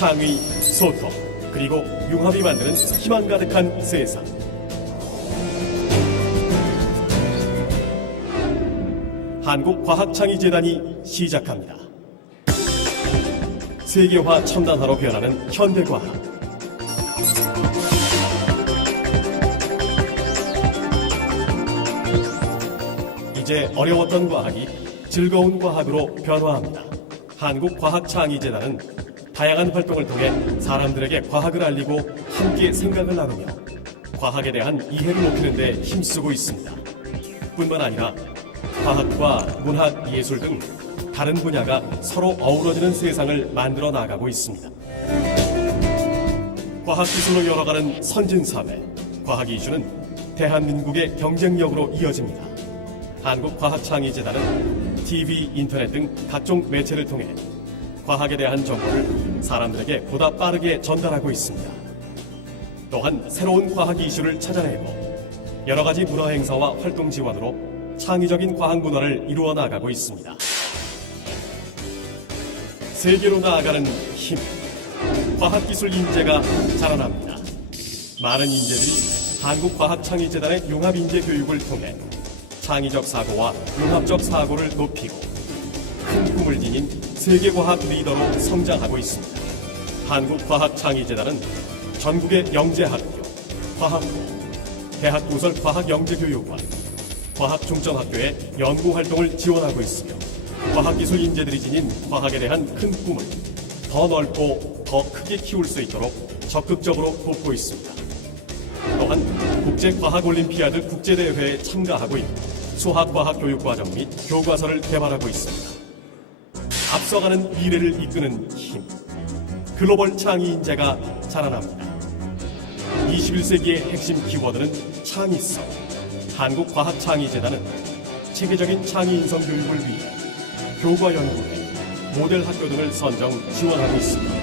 창의, 소통, 그리고 융합이 만드는 희망 가득한 세상. 한국과학창의재단이 시작합니다. 세계화 첨단화로 변하는 현대과학. 이제 어려웠던 과학이 즐거운 과학으로 변화합니다. 한국과학창의재단은 다양한 활동을 통해 사람들에게 과학을 알리고 함께 생각을 나누며 과학에 대한 이해를 높이는 데 힘쓰고 있습니다. 뿐만 아니라 과학과 문학, 예술 등 다른 분야가 서로 어우러지는 세상을 만들어 나가고 있습니다. 과학기술로 열어가는 선진사회, 과학 이슈는 대한민국의 경쟁력으로 이어집니다. 한국과학창의재단은 TV, 인터넷 등 각종 매체를 통해 과학에 대한 정보를 사람들에게 보다 빠르게 전달하고 있습니다. 또한 새로운 과학 이슈를 찾아내고 여러 가지 문화 행사와 활동 지원으로 창의적인 과학 문화를 이루어 나가고 있습니다. 세계로 나아가는 힘, 과학기술 인재가 자라납니다. 많은 인재들이 한국과학창의재단의 융합인재 교육을 통해 창의적 사고와 융합적 사고를 높이고 큰 꿈을 지닌 세계과학 리더로 성장하고 있습니다. 한국과학창의재단은 전국의 영재학교, 과학부, 대학부설 과학영재교육원, 과학중점학교의 연구활동을 지원하고 있으며 과학기술 인재들이 지닌 과학에 대한 큰 꿈을 더 넓고 더 크게 키울 수 있도록 적극적으로 돕고 있습니다. 또한 국제과학올림피아드 국제대회에 참가하고 있는 수학과학교육과정 및 교과서를 개발하고 있습니다. 앞서가는 미래를 이끄는 힘, 글로벌 창의 인재가 자라납니다. 21세기의 핵심 키워드는 창의성. 한국과학창의재단은 체계적인 창의 인성 교육을 위해 교과연구회, 모델 학교 등을 선정, 지원하고 있습니다.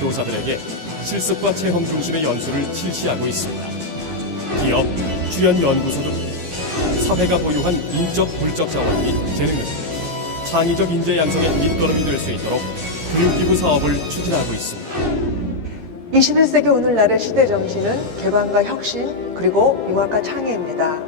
교사들에게 실습과 체험 중심의 연수를 실시하고 있습니다. 기업, 주연 연구소 등 사회가 보유한 인적, 물적 자원 및 재능을 창의적 인재 양성의 밑거름이 될 수 있도록 교육기부 사업을 추진하고 있습니다. 21세기 오늘날의 시대 정신은 개방과 혁신, 그리고 융합과 창의입니다.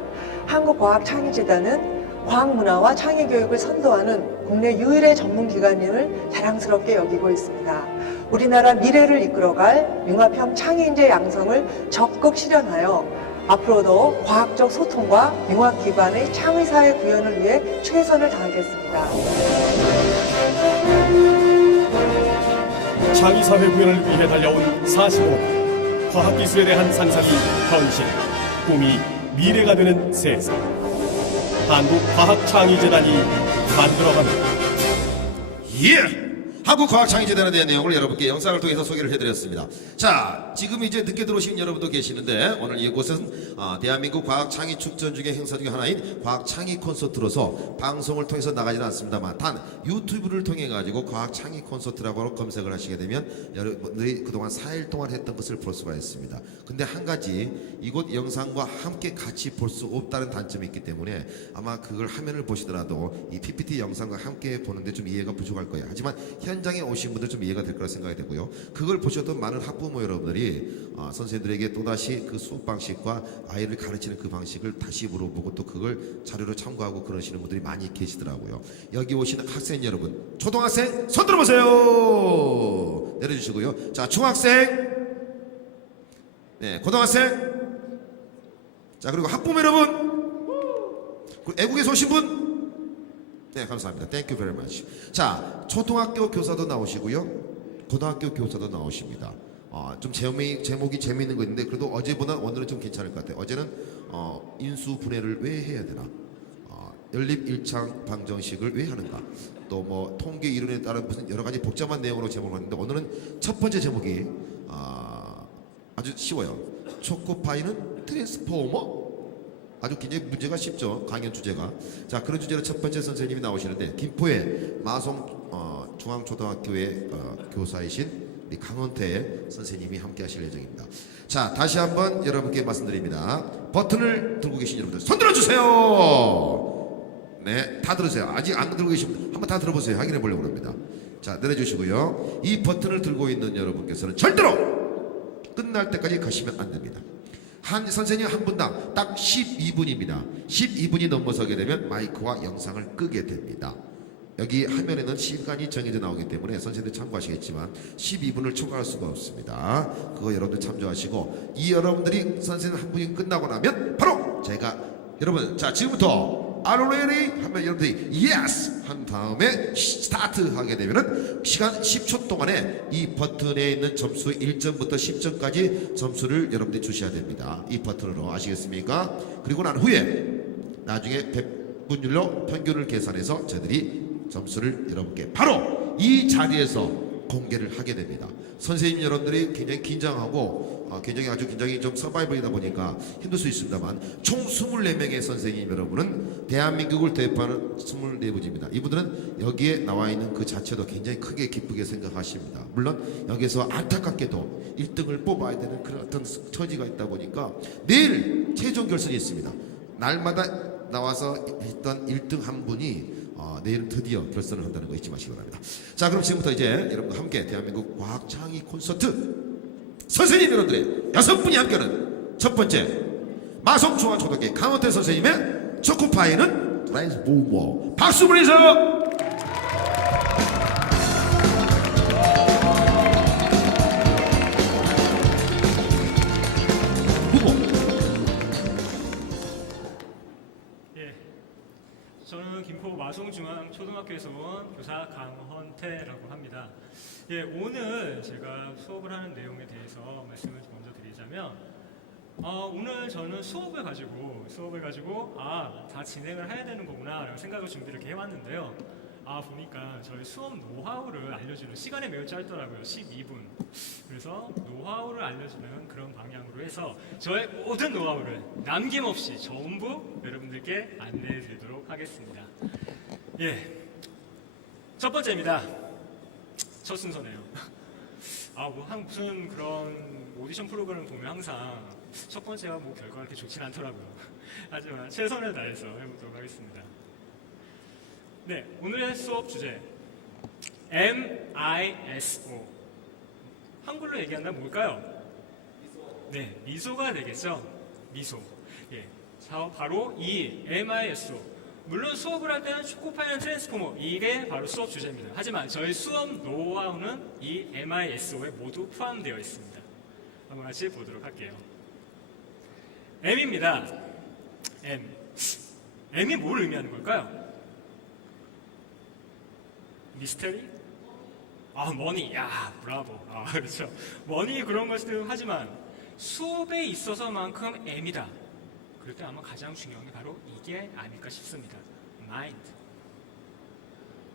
한국과학창의재단은 과학문화와 창의교육을 선도하는 국내 유일의 전문기관임을 자랑스럽게 여기고 있습니다. 우리나라 미래를 이끌어갈 융합형 창의인재 양성을 적극 실현하여 앞으로도 과학적 소통과 융합기관의 창의사회 구현을 위해 최선을 다하겠습니다. 창의사회 구현을 위해 달려온 45년, 과학기술에 대한 상상이 현실, 꿈이 미래가 되는 세상. 한국과학창의재단이 만들어갑니다. 예! 한국과학창의재단에 대한 내용을 여러분께 영상을 통해서 소개를 해드렸습니다. 자, 지금 이제 늦게 들어오신 여러분도 계시는데 오늘 이곳은 대한민국 과학창의 축전 중에 행사 중에 하나인 과학창의 콘서트로서 방송을 통해서 나가지는 않습니다만 단 유튜브를 통해 가지고 과학창의 콘서트라고 검색을 하시게 되면 여러분들이 그동안 4일 동안 했던 것을 볼 수가 있습니다. 근데 한 가지 이곳 영상과 함께 같이 볼 수 없다는 단점이 있기 때문에 아마 그걸 화면을 보시더라도 이 PPT 영상과 함께 보는데 좀 이해가 부족할 거예요. 하지만 현장에 오신 분들 좀 이해가 될 거라 생각이 되고요. 그걸 보셨던 많은 학부모 여러분들이 선생님들에게 또다시 그 수업 방식과 아이를 가르치는 그 방식을 다시 물어보고 또 그걸 자료로 참고하고 그러시는 분들이 많이 계시더라고요. 여기 오신 학생 여러분, 초등학생 손 들어보세요. 내려주시고요. 자, 중학생, 네, 고등학생, 자, 그리고 학부모 여러분, 그리고 애국에서 오신 분, 네, 감사합니다. Thank you very much. 자, 초등학교 교사도 나오시고요. 고등학교 교사도 나오십니다. 좀 제목이 재미있는 거 있는데 그래도 어제보다 오늘은 좀 괜찮을 것 같아요. 어제는 인수 분해를 왜 해야 되나? 연립 일창 방정식을 왜 하는가? 또 뭐 통계 이론에 따른 무슨 여러 가지 복잡한 내용으로 제목을 했는데 오늘은 첫 번째 제목이 아주 쉬워요. 초코파이는 트랜스포머? 아주 굉장히 문제가 쉽죠. 강연 주제가. 자, 그런 주제로 첫 번째 선생님이 나오시는데 김포의 마송 중앙초등학교의 교사이신 우리 강원태 선생님이 함께 하실 예정입니다. 자, 다시 한번 여러분께 말씀드립니다. 버튼을 들고 계신 여러분들 손 들어주세요. 네, 다 들으세요. 아직 안 들고 계신 분 한번 다 들어보세요. 확인해 보려고 합니다. 자, 내려주시고요. 이 버튼을 들고 있는 여러분께서는 절대로 끝날 때까지 가시면 안 됩니다. 한 선생님 한 분당 딱 12분입니다. 12분이 넘어서게 되면 마이크와 영상을 끄게 됩니다. 여기 화면에는 시간이 정해져 나오기 때문에 선생님들 참고하시겠지만 12분을 초과할 수가 없습니다. 그거 여러분들 참조하시고, 이 여러분들이 선생님 한 분이 끝나고 나면 바로 제가 여러분, 자 지금부터 Are you ready? 하면 여러분들이 Yes! 한 다음에 스타트 하게 되면은 시간 10초 동안에 이 버튼에 있는 점수 1점부터 10점까지 점수를 여러분들이 주셔야 됩니다. 이 버튼으로 아시겠습니까? 그리고 난 후에 나중에 백분율로 평균을 계산해서 저희들이 점수를 여러분께 바로 이 자리에서 공개를 하게 됩니다. 선생님 여러분들이 굉장히 긴장하고 굉장히 아주 굉장히 좀 서바이벌이다 보니까 힘들 수 있습니다만, 총 24명의 선생님 여러분은 대한민국을 대표하는 24부지입니다. 이분들은 여기에 나와 있는 그 자체도 굉장히 크게 기쁘게 생각하십니다. 물론 여기서 안타깝게도 1등을 뽑아야 되는 그런 어떤 처지가 있다 보니까 내일 최종 결선이 있습니다. 날마다 나와서 했던 1등 한 분이 내일은 드디어 결선을 한다는 거 잊지 마시기 바랍니다. 자, 그럼 지금부터 이제 여러분과 함께 대한민국 과학창의 콘서트 선생님 여러분들의 6분이 함께하는 첫 번째 마성중앙초등학교 강원태 선생님의 초코파이는 트랜스포머, 박수 보내주세요. 저는 김포 마송중앙초등학교에서 온 교사 강헌태라고 합니다. 예, 오늘 제가 수업을 하는 내용에 대해서 말씀을 먼저 드리자면, 오늘 저는 수업을 가지고 다 진행을 해야 되는 거구나 라는 생각을 준비를 이렇게 해왔는데요. 보니까 저희 수업 노하우를 알려주는 시간이 매우 짧더라고요. 12분. 그래서 노하우를 알려주는 그런 방향으로 해서 저의 모든 노하우를 남김없이 전부 여러분들께 안내해 드리도록 하겠습니다. 예, 첫 번째입니다. 첫 순서네요. 무슨 그런 오디션 프로그램을 보면 항상 첫 번째가 뭐 결과가 그렇게 좋진 않더라고요. 하지만 최선을 다해서 해보도록 하겠습니다. 네, 오늘의 수업 주제 MISO. 한글로 얘기한다면 뭘까요? 네, 미소가 되겠죠. 미소. 예, 자, 바로 이 MISO. 물론 수업을 할 때는 초코파이는 트랜스포머, 이게 바로 수업 주제입니다. 하지만 저희 수업 노하우는 이 MISO에 모두 포함되어 있습니다. 한번 같이 보도록 할게요. M입니다. M이 뭘 의미하는 걸까요? 미스테리? 머니. 야, 브라보. 그렇죠. 머니 그런 것들 하지만 수업에 있어서만큼 M이다. 그럴 때 아마 가장 중요한 게 바로 이게 아닐까 싶습니다. 마인드.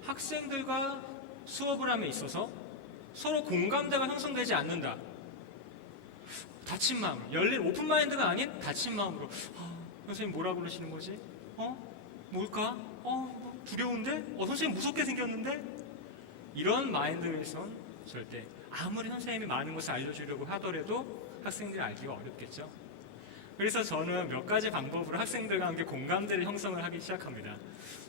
학생들과 수업을 함에 있어서 서로 공감대가 형성되지 않는다. 닫힌 마음, 열린 오픈 마인드가 아닌 닫힌 마음으로 선생님 뭐라 그러시는 거지? 뭘까? 두려운데? 선생님 무섭게 생겼는데? 이런 마인드에선 절대 아무리 선생님이 많은 것을 알려주려고 하더라도 학생들이 알기가 어렵겠죠. 그래서 저는 몇 가지 방법으로 학생들과 함께 공감대를 형성을 하기 시작합니다.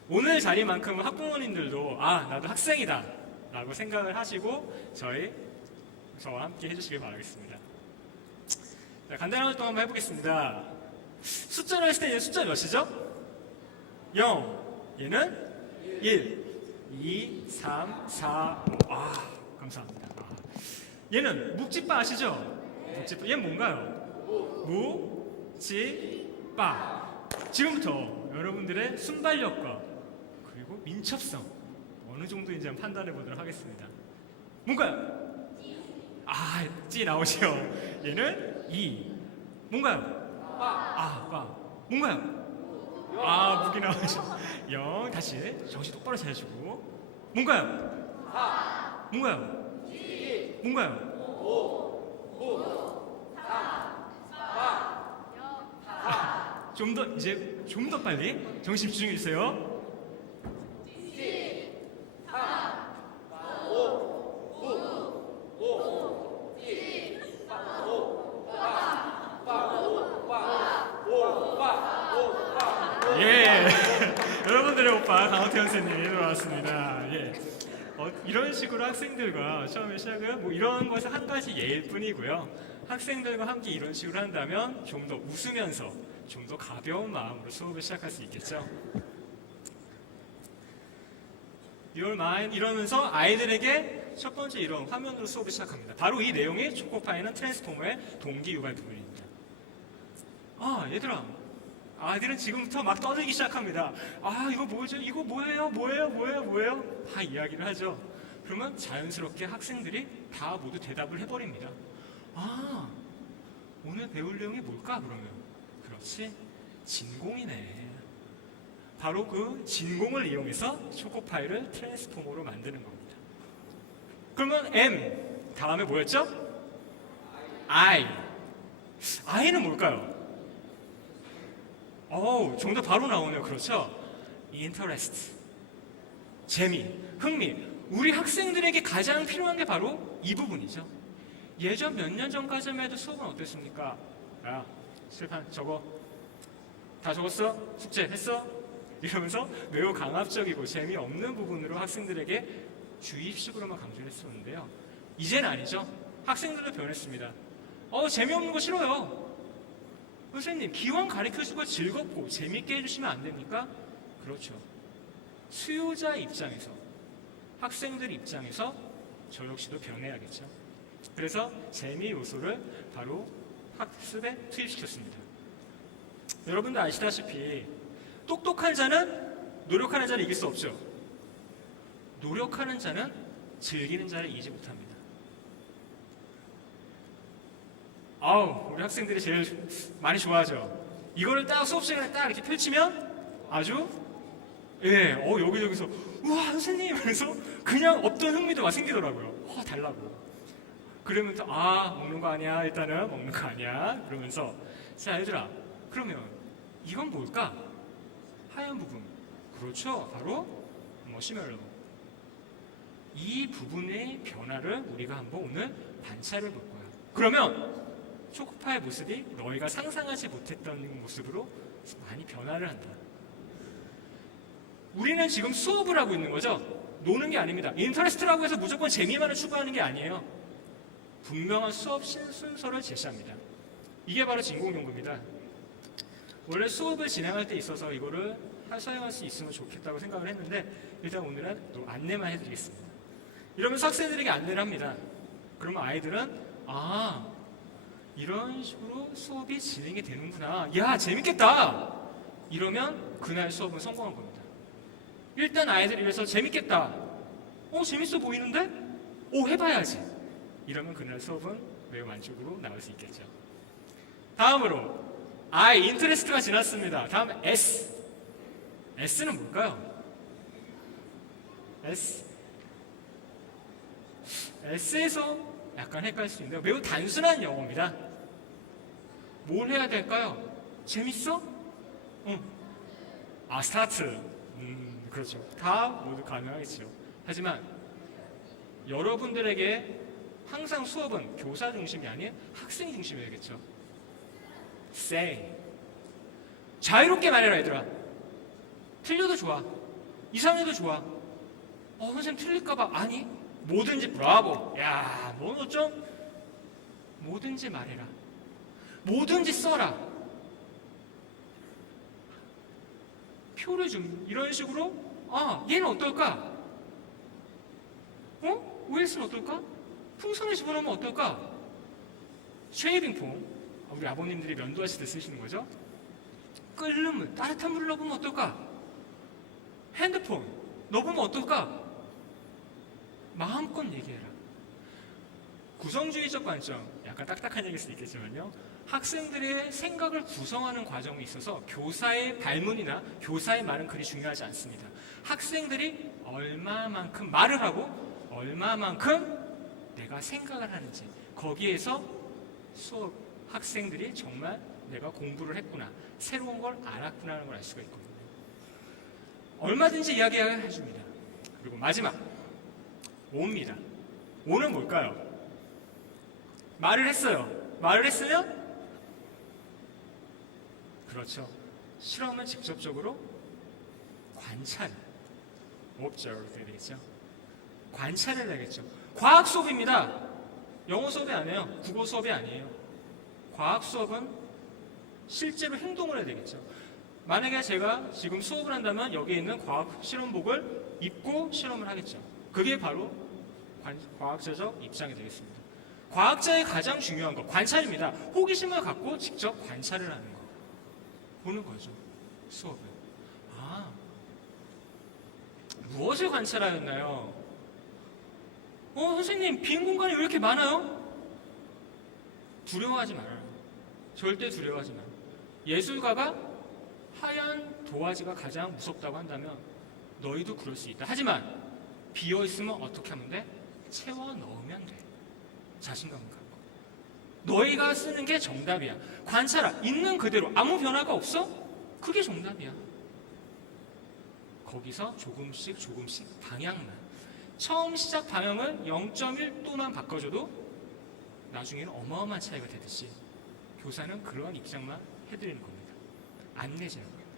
오늘 자리만큼은 학부모님들도 나도 학생이다 라고 생각을 하시고 저와 함께 해주시길 바라겠습니다. 자, 간단한 활동 한번 해보겠습니다. 숫자를 했을 때 얘는 숫자 몇이죠? 0. 얘는 1. 2, 3, 4, 5. 감사합니다. 얘는 묵찌빠 아시죠? 묵찌빠. 얘는 뭔가요? 묵찌빠. 지금부터 여러분들의 순발력과 그리고 민첩성 어느 정도인지 한번 판단해 보도록 하겠습니다. 뭔가요? 찌 나오죠. 얘는 2. 뭔가요? 빠. 뭔가요? 무기 나오죠. 0. 다시 정신 똑바로 차려주고. 뭔가요? 뭔가요? 뭔가요? 좀 더 빨리 정신 집중해 주세요. 여러분들의 강호태 선생님이 돌아왔습니다. 예. 이런 식으로 학생들과 처음에 시작을 뭐 이런 것은 한 가지 예일 뿐이고요. 학생들과 함께 이런 식으로 한다면 좀 더 웃으면서 좀 더 가벼운 마음으로 수업을 시작할 수 있겠죠. Your mind 이러면서 아이들에게 첫 번째 이런 화면으로 수업을 시작합니다. 바로 이 내용이 초코파이는 트랜스포머의 동기 유발 부분입니다. 아, 얘들아. 아이들은 지금부터 막 떠들기 시작합니다. 아, 이거 뭐죠? 이거 뭐예요? 다 이야기를 하죠. 그러면 자연스럽게 학생들이 다 모두 대답을 해버립니다. 아, 오늘 배울 내용이 뭘까, 그러면? 그렇지, 진공이네. 바로 그 진공을 이용해서 초코파이를 트랜스포머로 만드는 겁니다. 그러면 M, 다음에 뭐였죠? I는 뭘까요? 정답 바로 나오네요. 그렇죠? interest, 재미, 흥미. 우리 학생들에게 가장 필요한 게 바로 이 부분이죠. 예전 몇 년 전까지만 해도 수업은 어땠습니까? 야, 실판 적어. 다 적었어? 숙제 했어? 이러면서 매우 강압적이고 재미없는 부분으로 학생들에게 주입식으로만 강조를 했었는데요. 이제는 아니죠. 학생들도 변했습니다. 재미없는 거 싫어요. 선생님, 기왕 가르쳐주고 즐겁고 재밌게 해주시면 안 됩니까? 그렇죠. 수요자 입장에서, 학생들 입장에서 저 역시도 변해야겠죠. 그래서 재미 요소를 바로 학습에 투입시켰습니다. 여러분도 아시다시피 똑똑한 자는 노력하는 자를 이길 수 없죠. 노력하는 자는 즐기는 자를 이기지 못합니다. 우리 학생들이 제일 많이 좋아하죠. 이거를 딱 수업 시간에 딱 이렇게 펼치면 아주 여기저기서 우와 선생님 그래서 그냥 어떤 흥미도 막 생기더라고요. 달라고. 그러면서 먹는 거 아니야. 일단은 먹는 거 아니야. 그러면서 자 얘들아 그러면 이건 뭘까? 하얀 부분. 그렇죠. 바로 머시멜로. 이 부분의 변화를 우리가 한번 오늘 관찰을 볼 거야. 그러면 초코파의 모습이 너희가 상상하지 못했던 모습으로 많이 변화를 한다. 우리는 지금 수업을 하고 있는 거죠. 노는 게 아닙니다. 인터레스트라고 해서 무조건 재미만을 추구하는 게 아니에요. 분명한 수업 순서를 제시합니다. 이게 바로 진공연구입니다. 원래 수업을 진행할 때 있어서 이거를 사용할 수 있으면 좋겠다고 생각을 했는데 일단 오늘은 또 안내만 해드리겠습니다. 이러면서 학생들에게 안내를 합니다. 그러면 아이들은 이런 식으로 수업이 진행이 되는구나. 야 재밌겠다. 이러면 그날 수업은 성공한 겁니다. 일단 아이들이 이래서 재밌겠다. 재밌어 보이는데? 해봐야지. 이러면 그날 수업은 매우 만족으로 나올 수 있겠죠. 다음으로 인터레스트가 지났습니다. 다음 S는 뭘까요? S에서 약간 헷갈릴 수 있는데요. 매우 단순한 영어입니다. 뭘 해야 될까요? 재밌어? 스타트. 그렇죠. 다 모두 가능하겠죠. 하지만 여러분들에게 항상 수업은 교사 중심이 아닌 학생 중심이어야겠죠. say. 자유롭게 말해라 얘들아. 틀려도 좋아. 이상해도 좋아. 선생님 틀릴까봐. 아니 뭐든지 브라보. 야, 넌 어쩜 뭐든지 말해라. 뭐든지 써라. 표를 좀 이런 식으로 얘는 어떨까? OS는 어떨까? 풍선을 집어넣으면 어떨까? 쉐이빙 폼. 우리 아버님들이 면도하실 때 쓰시는 거죠. 끓는 물, 따뜻한 물을 넣어보면 어떨까? 핸드폰 넣어보면 어떨까? 마음껏 얘기해라. 구성주의적 관점, 약간 딱딱한 얘기일 수도 있겠지만요. 학생들의 생각을 구성하는 과정에 있어서 교사의 발문이나 교사의 말은 그리 중요하지 않습니다. 학생들이 얼마만큼 말을 하고 얼마만큼 내가 생각을 하는지 거기에서 수업 학생들이 정말 내가 공부를 했구나, 새로운 걸 알았구나 하는 걸 알 수가 있거든요. 얼마든지 이야기해 줍니다. 그리고 마지막 O입니다. O는 뭘까요? 말을 했어요. 말을 했으면 그렇죠. 실험을 직접적으로 관찰. observe 되겠죠. 관찰을 해야겠죠. 과학 수업입니다. 영어 수업이 아니에요. 국어 수업이 아니에요. 과학 수업은 실제로 행동을 해야 되겠죠. 만약에 제가 지금 수업을 한다면 여기 있는 과학 실험복을 입고 실험을 하겠죠. 그게 바로 과학자적 입장이 되겠습니다. 과학자의 가장 중요한 것, 관찰입니다. 호기심을 갖고 직접 관찰을 하는 거. 보는 거죠. 수업을. 아, 무엇을 관찰하였나요? 선생님, 빈 공간이 왜 이렇게 많아요? 두려워하지 말아요. 절대 두려워하지 말아요. 예술가가 하얀 도화지가 가장 무섭다고 한다면 너희도 그럴 수 있다. 하지만 비어있으면 어떻게 하면 돼? 채워 넣으면 돼. 자신감 갖고. 너희가 쓰는 게 정답이야. 관찰하. 있는 그대로 아무 변화가 없어? 그게 정답이야. 거기서 조금씩 방향만. 처음 시작 방향을 0.1도만 바꿔줘도 나중에는 어마어마한 차이가 되듯이 교사는 그러한 입장만 해드리는 겁니다. 안내자는 겁니다.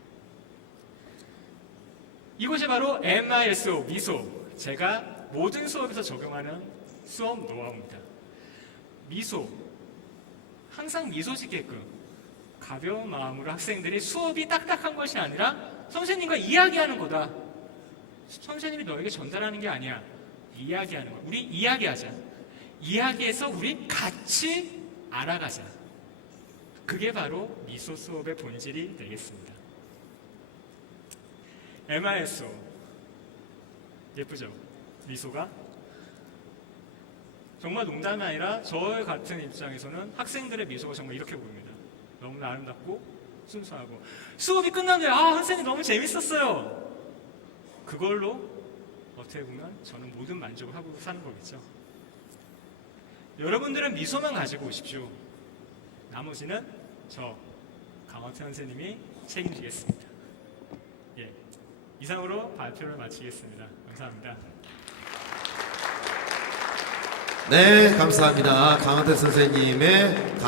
이것이 바로 MISO, 미소. 제가 모든 수업에서 적용하는 수업 노하우입니다. 미소. 항상 미소 짓게끔 가벼운 마음으로 학생들이 수업이 딱딱한 것이 아니라 선생님과 이야기하는 거다. 선생님이 너에게 전달하는 게 아니야. 이야기하는 거야. 우리 이야기하자. 이야기해서 우리 같이 알아가자. 그게 바로 미소 수업의 본질이 되겠습니다. MISO. 예쁘죠? 미소가? 정말 농담이 아니라 저 같은 입장에서는 학생들의 미소가 정말 이렇게 보입니다. 너무나 아름답고 순수하고. 수업이 끝나면 선생님 너무 재밌었어요. 그걸로 어떻게 보면 저는 모든 만족을 하고 사는 거겠죠. 여러분들은 미소만 가지고 오십시오. 나머지는 저 강원태 선생님이 책임지겠습니다. 예, 이상으로 발표를 마치겠습니다. 감사합니다. 네, 감사합니다. 강원태 선생님의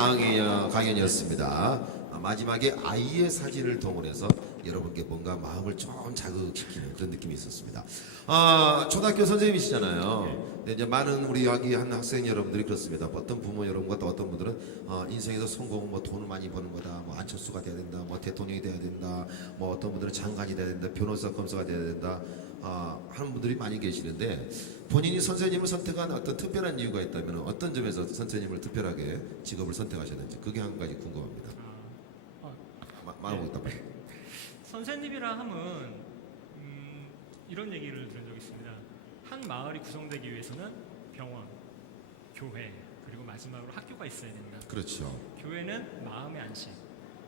강연이었습니다. 마지막에 아이의 사진을 동원해서 여러분께 뭔가 마음을 좀 자극시키는 그런 느낌이 있었습니다. 초등학교 선생님이시잖아요. 근데 이제 많은 우리 여기 한 학생 여러분들이 그렇습니다. 어떤 부모 여러분과 또 어떤 분들은 인생에서 성공은 뭐 돈을 많이 버는 거다, 뭐 안철수가 돼야 된다, 뭐 대통령이 돼야 된다, 뭐 어떤 분들은 장관이 돼야 된다, 변호사 검사가 돼야 된다 하는 분들이 많이 계시는데 본인이 선생님을 선택한 어떤 특별한 이유가 있다면 어떤 점에서 선생님을 특별하게 직업을 선택하셨는지 그게 한 가지 궁금합니다. 말하고 있단 말이에요. 선생님이라 함은 이런 얘기를 들은 적이 있습니다. 한 마을이 구성되기 위해서는 병원, 교회, 그리고 마지막으로 학교가 있어야 된다. 그렇죠. 교회는 마음의 안식,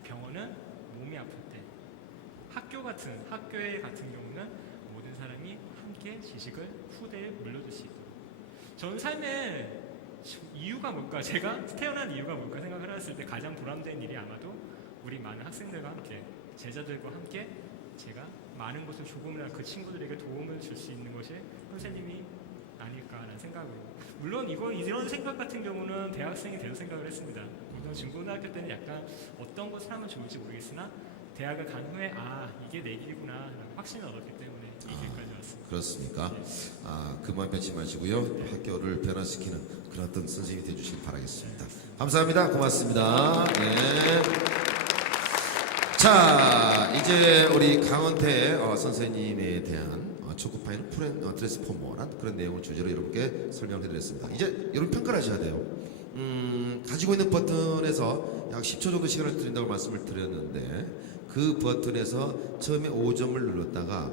병원은 몸이 아플 때, 학교의 같은 경우는 모든 사람이 함께 지식을 후대에 물려줄 수 있도록. 전 삶의 이유가 뭘까? 제가 태어난 이유가 뭘까 생각을 했을 때 가장 보람된 일이 아마도 우리 많은 학생들과 함께, 제자들과 함께 제가 많은 것을 조금이라도 그 친구들에게 도움을 줄 수 있는 것이 선생님이 아닐까라는 생각으로. 물론 이런 생각 같은 경우는 대학생이 돼서 생각을 했습니다. 물론 중고등학교 때는 약간 어떤 것을 하면 좋을지 모르겠으나 대학을 간 후에 이게 내 길이구나 라는 확신을 얻었기 때문에 이 길까지 왔습니다. 그렇습니까? 그만 뱉지 마시고요. 학교를 변화시키는 그런 어떤 선생님이 되주시길 바라겠습니다. 감사합니다. 고맙습니다. 네. 자, 이제 우리 강원태 선생님에 대한 초코파이는 푸른 트랜스포머란 그런 내용을 주제로 여러분께 설명을 해드렸습니다. 이제 여러분 평가를 하셔야 돼요. 가지고 있는 버튼에서 약 10초 정도 시간을 드린다고 말씀을 드렸는데 그 버튼에서 처음에 5점을 눌렀다가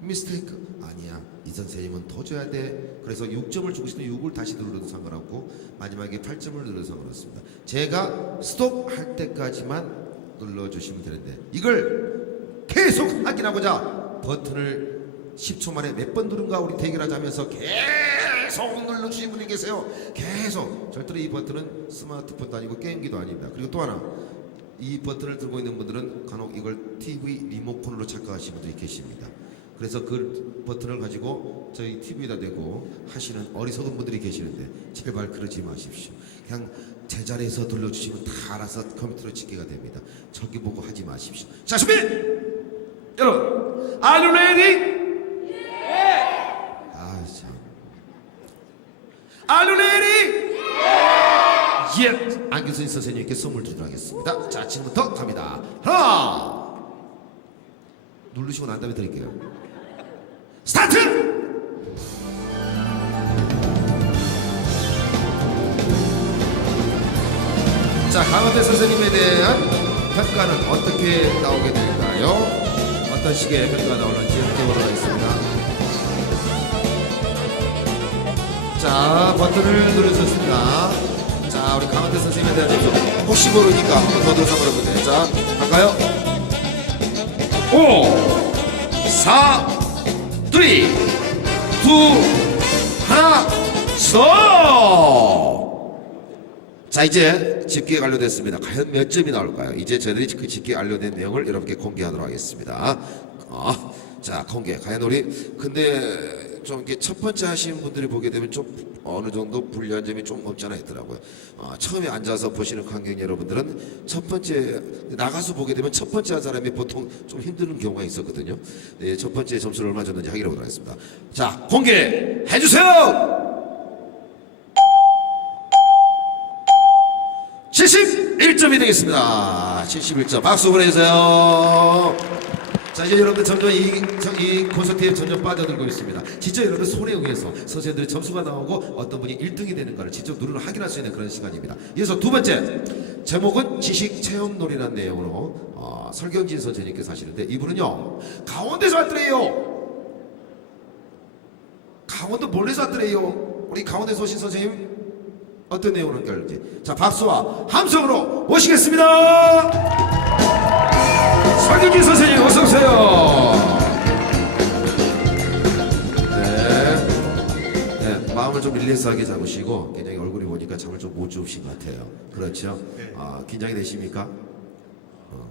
미스테이크 아니야, 이 선생님은 더 줘야 돼. 그래서 6점을 주고 싶으면 6을 다시 눌러도 상관없고 마지막에 8점을 눌러도 상관없습니다. 제가 스톱 할 때까지만 눌러주시면 되는데 이걸 계속 확인하고자 버튼을 10초 만에 몇 번 누른가 우리 대결하자면서 계속 눌러주신 분이 계세요. 계속. 절대로 이 버튼은 스마트폰도 아니고 게임기도 아닙니다. 그리고 또 하나, 이 버튼을 들고 있는 분들은 간혹 이걸 TV 리모컨으로 착각하시는 분들이 계십니다. 그래서 그 버튼을 가지고 저희 TV에다 대고 하시는 어리석은 분들이 계시는데 제발 그러지 마십시오. 그냥 제자리에서 돌려주시면 다 알아서 컴퓨터로 집계가 됩니다. 저기 보고 하지 마십시오. 자, 준비! 여러분, are you ready? 아, 참. Are you ready? 예. 안규선 선생님께 선물 드리도록 하겠습니다. 자, 지금부터 갑니다. 하나. 누르시고 난 다음에 드릴게요. 스타트! 자, 강원대 선생님에 대한 평가는 어떻게 나오게 될까요? 어떤 식의 평가가 나오는지 함께 보도록 하겠습니다. 자, 버튼을 누르셨습니다. 자, 우리 강원대 선생님에 대한 점수 혹시 모르니까 한번 더 들어서 물어보세요. 자, 갈까요? 5 4 3 2 1 서! 자, 이제 집계가 완료됐습니다. 과연 몇 점이 나올까요? 이제 저희들이 그 집계 완료된 내용을 여러분께 공개하도록 하겠습니다. 자, 공개. 과연 우리 근데 좀 이렇게 첫 번째 하시는 분들이 보게 되면 좀 어느 정도 불리한 점이 좀 없지 않아 있더라고요. 처음에 앉아서 보시는 관객 여러분들은 첫 번째 나가서 보게 되면 첫 번째 한 사람이 보통 좀 힘드는 경우가 있었거든요. 네, 첫 번째 점수를 얼마 줬는지 확인해 보도록 하겠습니다. 자, 공개해 주세요. 71점이 되겠습니다. 71점. 박수 보내주세요. 자, 이제 여러분들 점점 이 콘서트에 점점 빠져들고 있습니다. 진짜 여러분들 손에 의해서 선생님들의 점수가 나오고 어떤 분이 1등이 되는 것을 직접 눈으로 확인할 수 있는 그런 시간입니다. 이어서 두 번째, 제목은 지식체험놀이라는 내용으로 설경진 선생님께서 하시는데 이분은요, 강원도에서 왔더래요. 강원도 멀리서 왔더래요. 우리 강원도에서 오신 선생님 어떤 내용으로 연결할지. 자, 박수와 함성으로 모시겠습니다. 설경진 선생님 어서 오세요. 네, 마음을 좀 릴렉스하게 잡으시고 굉장히 얼굴이 보니까 잠을 좀 못 주무신 것 같아요. 그렇죠? 네. 긴장이 되십니까?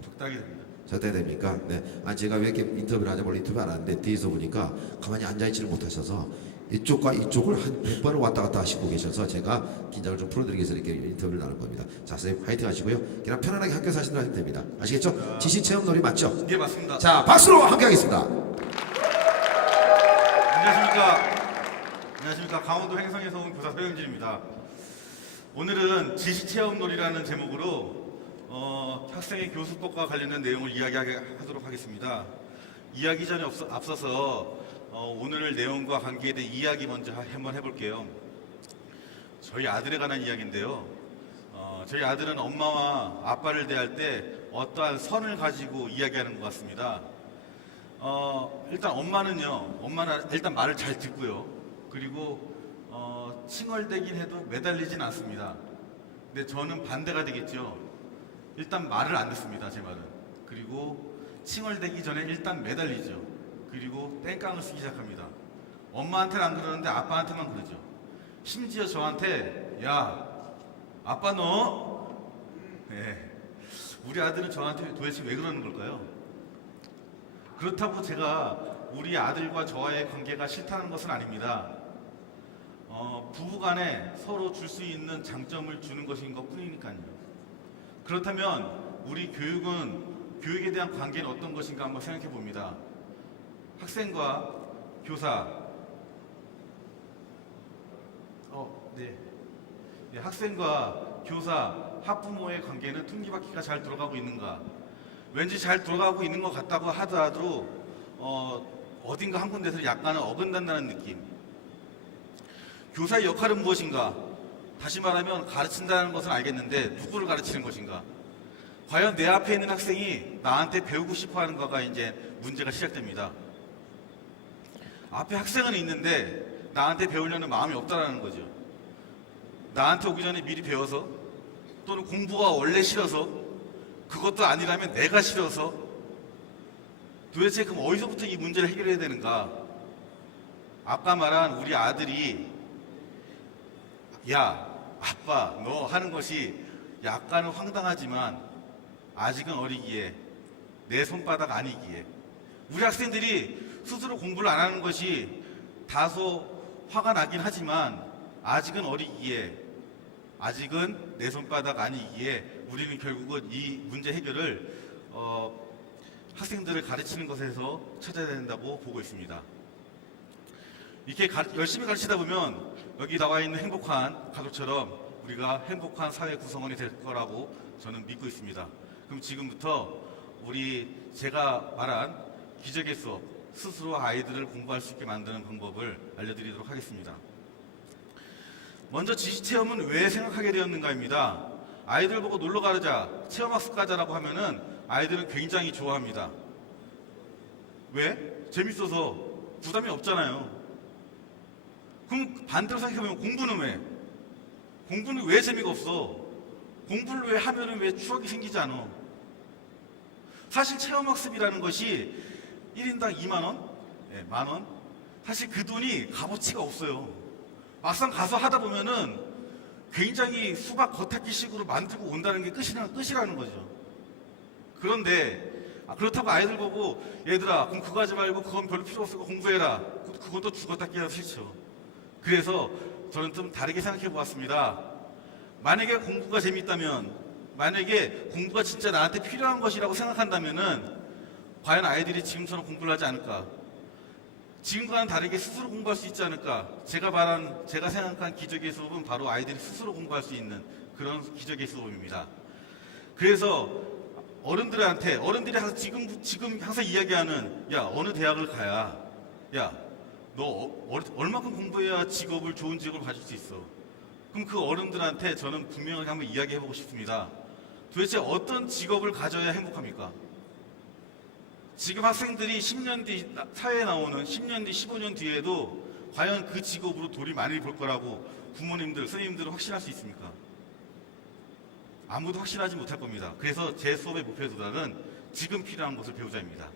적당히 됩니다. 적당히 됩니까? 네. 제가 왜 이렇게 인터뷰를 하냐고 원래 인터뷰 안 하는데 뒤에서 보니까 가만히 앉아있지를 못하셔서 이쪽과 이쪽을 한 100번을 왔다 갔다 하시고 계셔서 제가 긴장을 좀 풀어드리기 위해서 이렇게 인터뷰를 나눌 겁니다. 자, 선생님 화이팅 하시고요. 그냥 편안하게 학교에서 하시면 하시면 됩니다. 아시겠죠? 지식체험놀이 맞죠? 네, 맞습니다. 자, 박수로 함께 하겠습니다. 안녕하십니까. 강원도 횡성에서 온 교사 서영진입니다. 오늘은 지식체험놀이라는 제목으로 학생의 교수법과 관련된 내용을 이야기하도록 하겠습니다. 이야기 전에 앞서서 오늘 내용과 관계에 대한 이야기 먼저 한번 해볼게요. 저희 아들에 관한 이야기인데요. 저희 아들은 엄마와 아빠를 대할 때 어떠한 선을 가지고 이야기하는 것 같습니다. 일단 엄마는 일단 말을 잘 듣고요. 그리고 칭얼대긴 해도 매달리진 않습니다. 근데 저는 반대가 되겠죠. 일단 말을 안 듣습니다, 제 말은. 그리고 칭얼대기 전에 일단 매달리죠. 그리고 땡깡을 쓰기 시작합니다. 엄마한테는 안 그러는데 아빠한테만 그러죠. 심지어 저한테 야, 아빠 너? 네. 우리 아들은 저한테 도대체 왜 그러는 걸까요? 그렇다고 제가 우리 아들과 저와의 관계가 싫다는 것은 아닙니다. 부부간에 서로 줄 수 있는 장점을 주는 것인 것 뿐이니까요. 그렇다면 우리 교육에 대한 관계는 어떤 것인가 한번 생각해 봅니다. 학생과 교사, 학생과 교사, 학부모의 관계는 퉁기바퀴가 잘 돌아가고 있는가? 왠지 잘 돌아가고 있는 것 같다고 하더라도 어딘가 한 군데서 약간은 어긋난다는 느낌. 교사의 역할은 무엇인가? 다시 말하면 가르친다는 것은 알겠는데 누구를 가르치는 것인가? 과연 내 앞에 있는 학생이 나한테 배우고 싶어 하는가가 이제 문제가 시작됩니다. 앞에 학생은 있는데 나한테 배우려는 마음이 없다라는 거죠. 나한테 오기 전에 미리 배워서 또는 공부가 원래 싫어서 그것도 아니라면 내가 싫어서 도대체 그럼 어디서부터 이 문제를 해결해야 되는가? 아까 말한 우리 아들이 야, 아빠, 너 하는 것이 약간은 황당하지만 아직은 어리기에 내 손바닥 아니기에 우리 학생들이 스스로 공부를 안 하는 것이 다소 화가 나긴 하지만 아직은 어리기에 아직은 내 손바닥 아니기에 우리는 결국은 이 문제 해결을 학생들을 가르치는 것에서 찾아야 된다고 보고 있습니다. 이렇게 열심히 가르치다 보면 여기 나와 있는 행복한 가족처럼 우리가 행복한 사회 구성원이 될 거라고 저는 믿고 있습니다. 그럼 지금부터 제가 말한 기적의 수업, 스스로 아이들을 공부할 수 있게 만드는 방법을 알려드리도록 하겠습니다. 먼저 지식체험은 왜 생각하게 되었는가입니다. 아이들 보고 놀러 가자, 체험학습 가자라고 하면은 아이들은 굉장히 좋아합니다. 왜? 재밌어서 부담이 없잖아요. 그럼 반대로 생각해보면 공부는 왜? 공부는 왜 재미가 없어? 공부를 왜 하면은 왜 추억이 생기지 않아? 사실 체험학습이라는 것이 1인당 2만 원? 네, 만 원? 사실 그 돈이 값어치가 없어요. 막상 가서 하다 보면은 굉장히 수박 겉핥기식으로 만들고 온다는 게 끝이라는 거죠. 그런데 그렇다고 아이들 보고 얘들아 그럼 그거 하지 말고 그건 별로 필요 없으니까 공부해라. 그건 또 죽었다기가 싫죠. 그래서 저는 좀 다르게 생각해 보았습니다. 만약에 공부가 재밌다면, 만약에 공부가 진짜 나한테 필요한 것이라고 생각한다면은 과연 아이들이 지금처럼 공부를 하지 않을까? 지금과는 다르게 스스로 공부할 수 있지 않을까? 제가 생각한 기적의 수업은 바로 아이들이 스스로 공부할 수 있는 그런 기적의 수업입니다. 그래서 어른들이 항상 지금 항상 이야기하는, 야, 어느 대학을 가야, 야, 너 얼마큼 공부해야 좋은 직업을 가질 수 있어? 그럼 그 어른들한테 저는 분명하게 한번 이야기해보고 싶습니다. 도대체 어떤 직업을 가져야 행복합니까? 지금 학생들이 10년 뒤 사회에 나오는 10년 뒤 15년 뒤에도 과연 그 직업으로 돈이 많이 벌 거라고 부모님들, 선생님들은 확신할 수 있습니까? 아무도 확신하지 못할 겁니다. 그래서 제 수업의 목표 도달은 지금 필요한 것을 배우자입니다.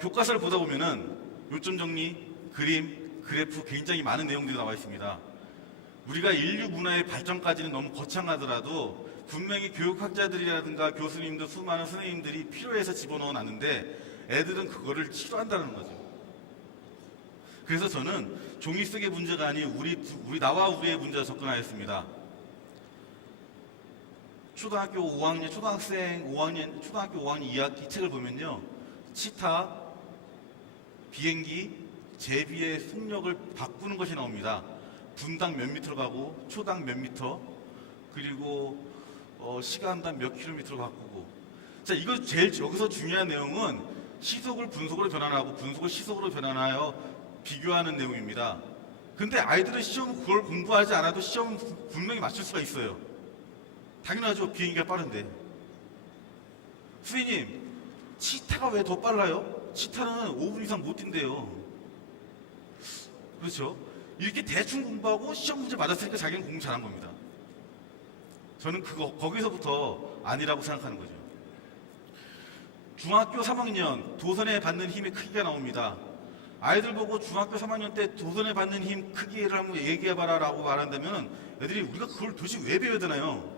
교과서를 보다 보면은 요점 정리, 그림, 그래프 굉장히 많은 내용들이 나와 있습니다. 우리가 인류 문화의 발전까지는 너무 거창하더라도 분명히 교육학자들이라든가 교수님들, 수많은 선생님들이 필요해서 집어넣어 놨는데 애들은 그거를 싫어한다는 거죠. 그래서 저는 종이 속의 문제가 아닌 나와 우리의 문제에 접근하였습니다. 초등학교 5학년 2학기 책을 보면요. 치타, 비행기, 제비의 속력을 바꾸는 것이 나옵니다. 분당 몇 미터로 가고, 초당 몇 미터, 그리고 시간당 몇 킬로미터로 바꾸고. 자, 이거 제일 여기서 중요한 내용은 시속을 분속으로 변환하고 분속을 시속으로 변환하여 비교하는 내용입니다. 근데 아이들은 시험 그걸 공부하지 않아도 시험은 분명히 맞출 수가 있어요. 당연하죠. 비행기가 빠른데. 선생님, 치타가 왜 더 빨라요? 치타는 5분 이상 못 뛴대요. 그렇죠? 이렇게 대충 공부하고 시험 문제 맞았으니까 자기는 공부 잘한 겁니다. 저는 거기서부터 아니라고 생각하는 거죠. 중학교 3학년 도선에 받는 힘의 크기가 나옵니다. 아이들 보고 중학교 3학년 때 도선에 받는 힘 크기를 한번 얘기해봐라 라고 말한다면 애들이 우리가 그걸 도대체 왜 배워야 되나요?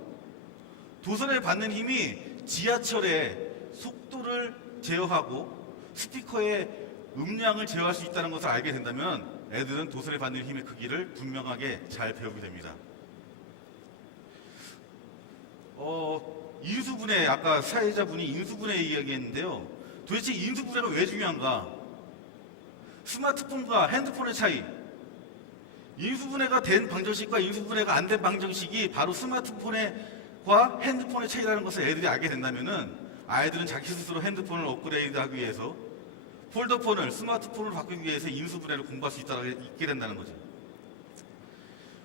도선에 받는 힘이 지하철의 속도를 제어하고 스피커의 음량을 제어할 수 있다는 것을 알게 된다면 애들은 도선에 받는 힘의 크기를 분명하게 잘 배우게 됩니다. 인수분해, 아까 사회자분이 인수분해 이야기했는데요. 도대체 인수분해가 왜 중요한가? 스마트폰과 핸드폰의 차이. 인수분해가 된 방정식과 인수분해가 안 된 방정식이 바로 스마트폰과 핸드폰의 차이라는 것을 애들이 알게 된다면은 아이들은 자기 스스로 핸드폰을 업그레이드하기 위해서 폴더폰을 스마트폰으로 바꾸기 위해서 인수분해를 공부할 수 있게 된다는 거죠.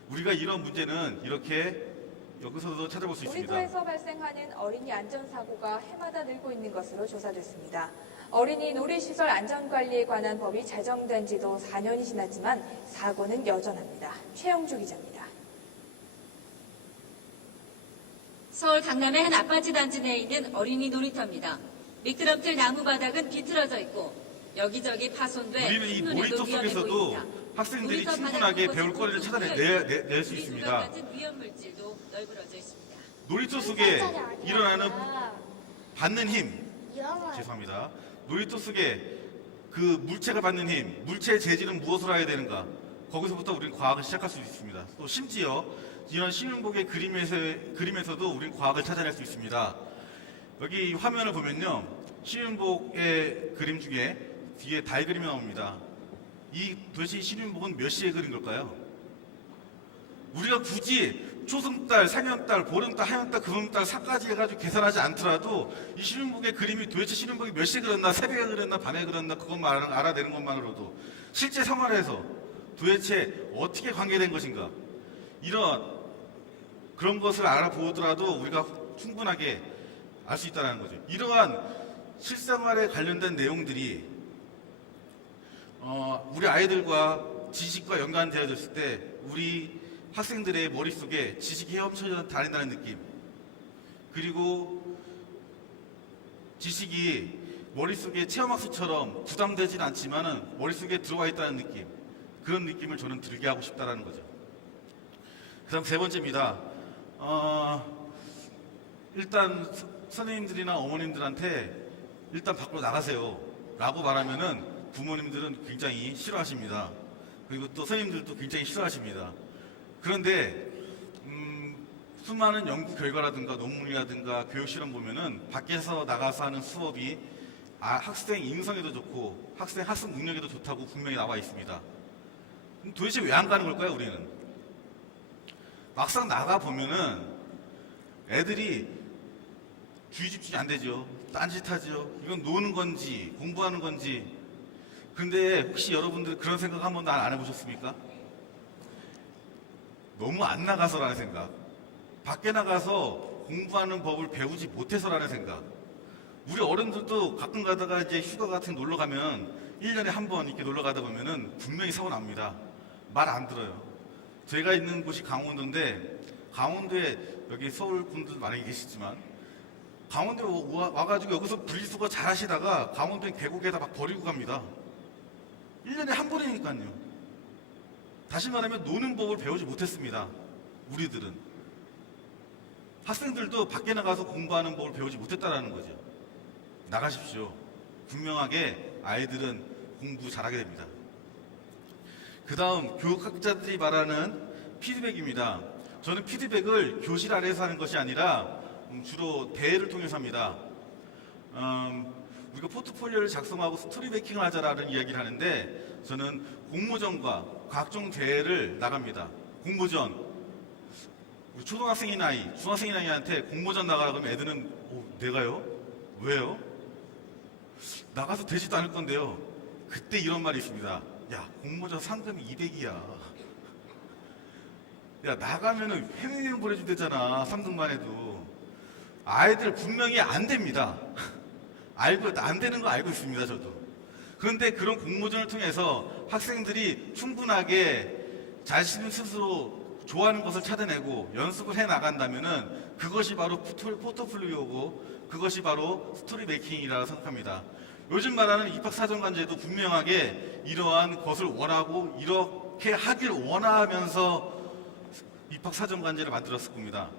우리가 이런 문제는 이렇게 여기서도 찾아볼 수 있습니다. 놀이터에서 발생하는 어린이 안전사고가 해마다 늘고 있는 것으로 조사됐습니다. 어린이 놀이시설 안전관리에 관한 법이 제정된 지도 4년이 지났지만 사고는 여전합니다. 최영주 기자입니다. 서울 강남의 한 아파트 단지 내에 있는 어린이 놀이터입니다. 미끄럼틀 나무 바닥은 비틀어져 있고 여기저기 파손돼 우리는 이 한눈에도 놀이터 위험해 속에서도 보입니다. 학생들이 놀이터 충분하게 바닥 배울 거리를 찾아낼 수 우리 있습니다. 수갑 같은 위험물질도 널브러져 있습니다. 놀이터 속에 일어나는 받는 힘, 죄송합니다. 놀이터 속에 그 물체가 받는 힘, 물체의 재질은 무엇으로 해야 되는가? 거기서부터 우리는 과학을 시작할 수 있습니다. 또 심지어 이런 시민복의 그림에서도 우리는 과학을 찾아낼 수 있습니다. 여기 화면을 보면요, 신윤복의 그림 중에 뒤에 달 그림이 나옵니다. 이 도대체 신윤복은 몇 시에 그린 걸까요? 우리가 굳이 초승달, 상현달, 보름달, 하현달, 금음달 4까지 해가지고 계산하지 않더라도 이 신윤복의 그림이 도대체 신윤복이 몇 시에 그렸나, 새벽에 그렸나, 밤에 그렸나, 그것만 알아내는 것만으로도 실제 생활에서 도대체 어떻게 관계된 것인가, 이런 그런 것을 알아보더라도 우리가 충분하게 알 수 있다는 거죠. 이러한 실생활에 관련된 내용들이 우리 아이들과 지식과 연관되어졌을 때 우리 학생들의 머릿속에 지식이 헤엄쳐 다닌다는 느낌, 그리고 지식이 머릿속에 체험학습처럼 부담되진 않지만은 머릿속에 들어와 있다는 느낌, 그런 느낌을 저는 들게 하고 싶다는 거죠. 그 다음 세 번째입니다. 일단 선생님들이나 어머님들한테 일단 밖으로 나가세요 라고 말하면은 부모님들은 굉장히 싫어하십니다. 그리고 또 선생님들도 굉장히 싫어하십니다. 그런데 수많은 연구 결과라든가 논문이라든가 교육 실험 보면은 밖에서 나가서 하는 수업이 학생 인성에도 좋고 학생 학습 능력에도 좋다고 분명히 나와 있습니다. 그럼 도대체 왜 안 가는 걸까요, 우리는? 막상 나가 보면은 애들이 주의 집중이 안 되죠. 딴짓하죠. 이건 노는 건지 공부하는 건지. 근데 혹시 여러분들 그런 생각 한 번도 안 해보셨습니까? 너무 안 나가서라는 생각, 밖에 나가서 공부하는 법을 배우지 못해서라는 생각. 우리 어른들도 가끔 가다가 이제 휴가 같은 놀러 가면 1년에 한 번 이렇게 놀러 가다 보면은 분명히 사고 납니다. 말 안 들어요. 제가 있는 곳이 강원도인데, 강원도에 여기 서울 분들 많이 계시지만 강원도에 와가지고 여기서 분리수거 잘 하시다가 강원도에 계곡에다 막 버리고 갑니다. 1년에 한 번이니까요. 다시 말하면 노는 법을 배우지 못했습니다. 우리들은. 학생들도 밖에 나가서 공부하는 법을 배우지 못했다는 거죠. 나가십시오. 분명하게 아이들은 공부 잘하게 됩니다. 그 다음 교육학자들이 말하는 피드백입니다. 저는 피드백을 교실 안에서 하는 것이 아니라 주로 대회를 통해서 합니다. 우리가 포트폴리오를 작성하고 스토리 메이킹을 하자라는 이야기를 하는데, 저는 공모전과 각종 대회를 나갑니다. 공모전, 우리 초등학생인 아이, 중학생인 아이한테 공모전 나가라 그러면 애들은 내가요? 왜요? 나가서 되지도 않을 건데요. 그때 이런 말이 있습니다. 야, 공모전 상금이 200이야. 야, 나가면은 해외여행 보내준대잖아. 3등만 해도. 아이들 분명히 안 됩니다. 안 되는 거 알고 있습니다, 저도. 그런데 그런 공모전을 통해서 학생들이 충분하게 자신 스스로 좋아하는 것을 찾아내고 연습을 해 나간다면은 그것이 바로 포트폴리오고 그것이 바로 스토리 메이킹이라고 생각합니다. 요즘 말하는 입학사정관제도 분명하게 이러한 것을 원하고 이렇게 하길 원하면서 입학사정관제를 만들었을 겁니다.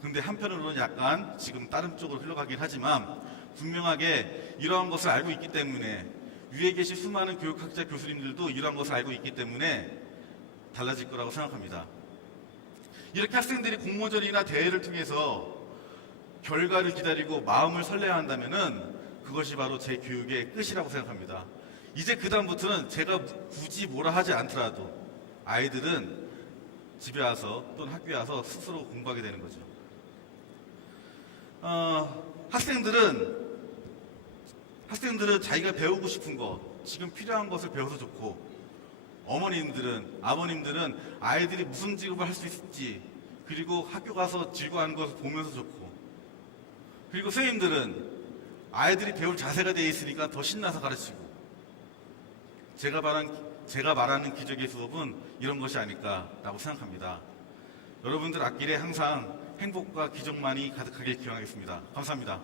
근데 한편으로는 약간 지금 다른 쪽으로 흘러가긴 하지만 분명하게 이러한 것을 알고 있기 때문에, 위에 계신 수많은 교육학자 교수님들도 이러한 것을 알고 있기 때문에 달라질 거라고 생각합니다. 이렇게 학생들이 공모전이나 대회를 통해서 결과를 기다리고 마음을 설레야 한다면은 그것이 바로 제 교육의 끝이라고 생각합니다. 이제 그 다음부터는 제가 굳이 뭐라 하지 않더라도 아이들은 집에 와서 또는 학교에 와서 스스로 공부하게 되는 거죠. 학생들은 자기가 배우고 싶은 것, 지금 필요한 것을 배워서 좋고, 아버님들은 아이들이 무슨 직업을 할 수 있을지, 그리고 학교 가서 즐거워하는 것을 보면서 좋고, 그리고 선생님들은 아이들이 배울 자세가 되어 있으니까 더 신나서 가르치고, 제가 말하는 기적의 수업은 이런 것이 아닐까라고 생각합니다. 여러분들 앞길에 항상 행복과 기적만이 가득하길 기원하겠습니다. 감사합니다.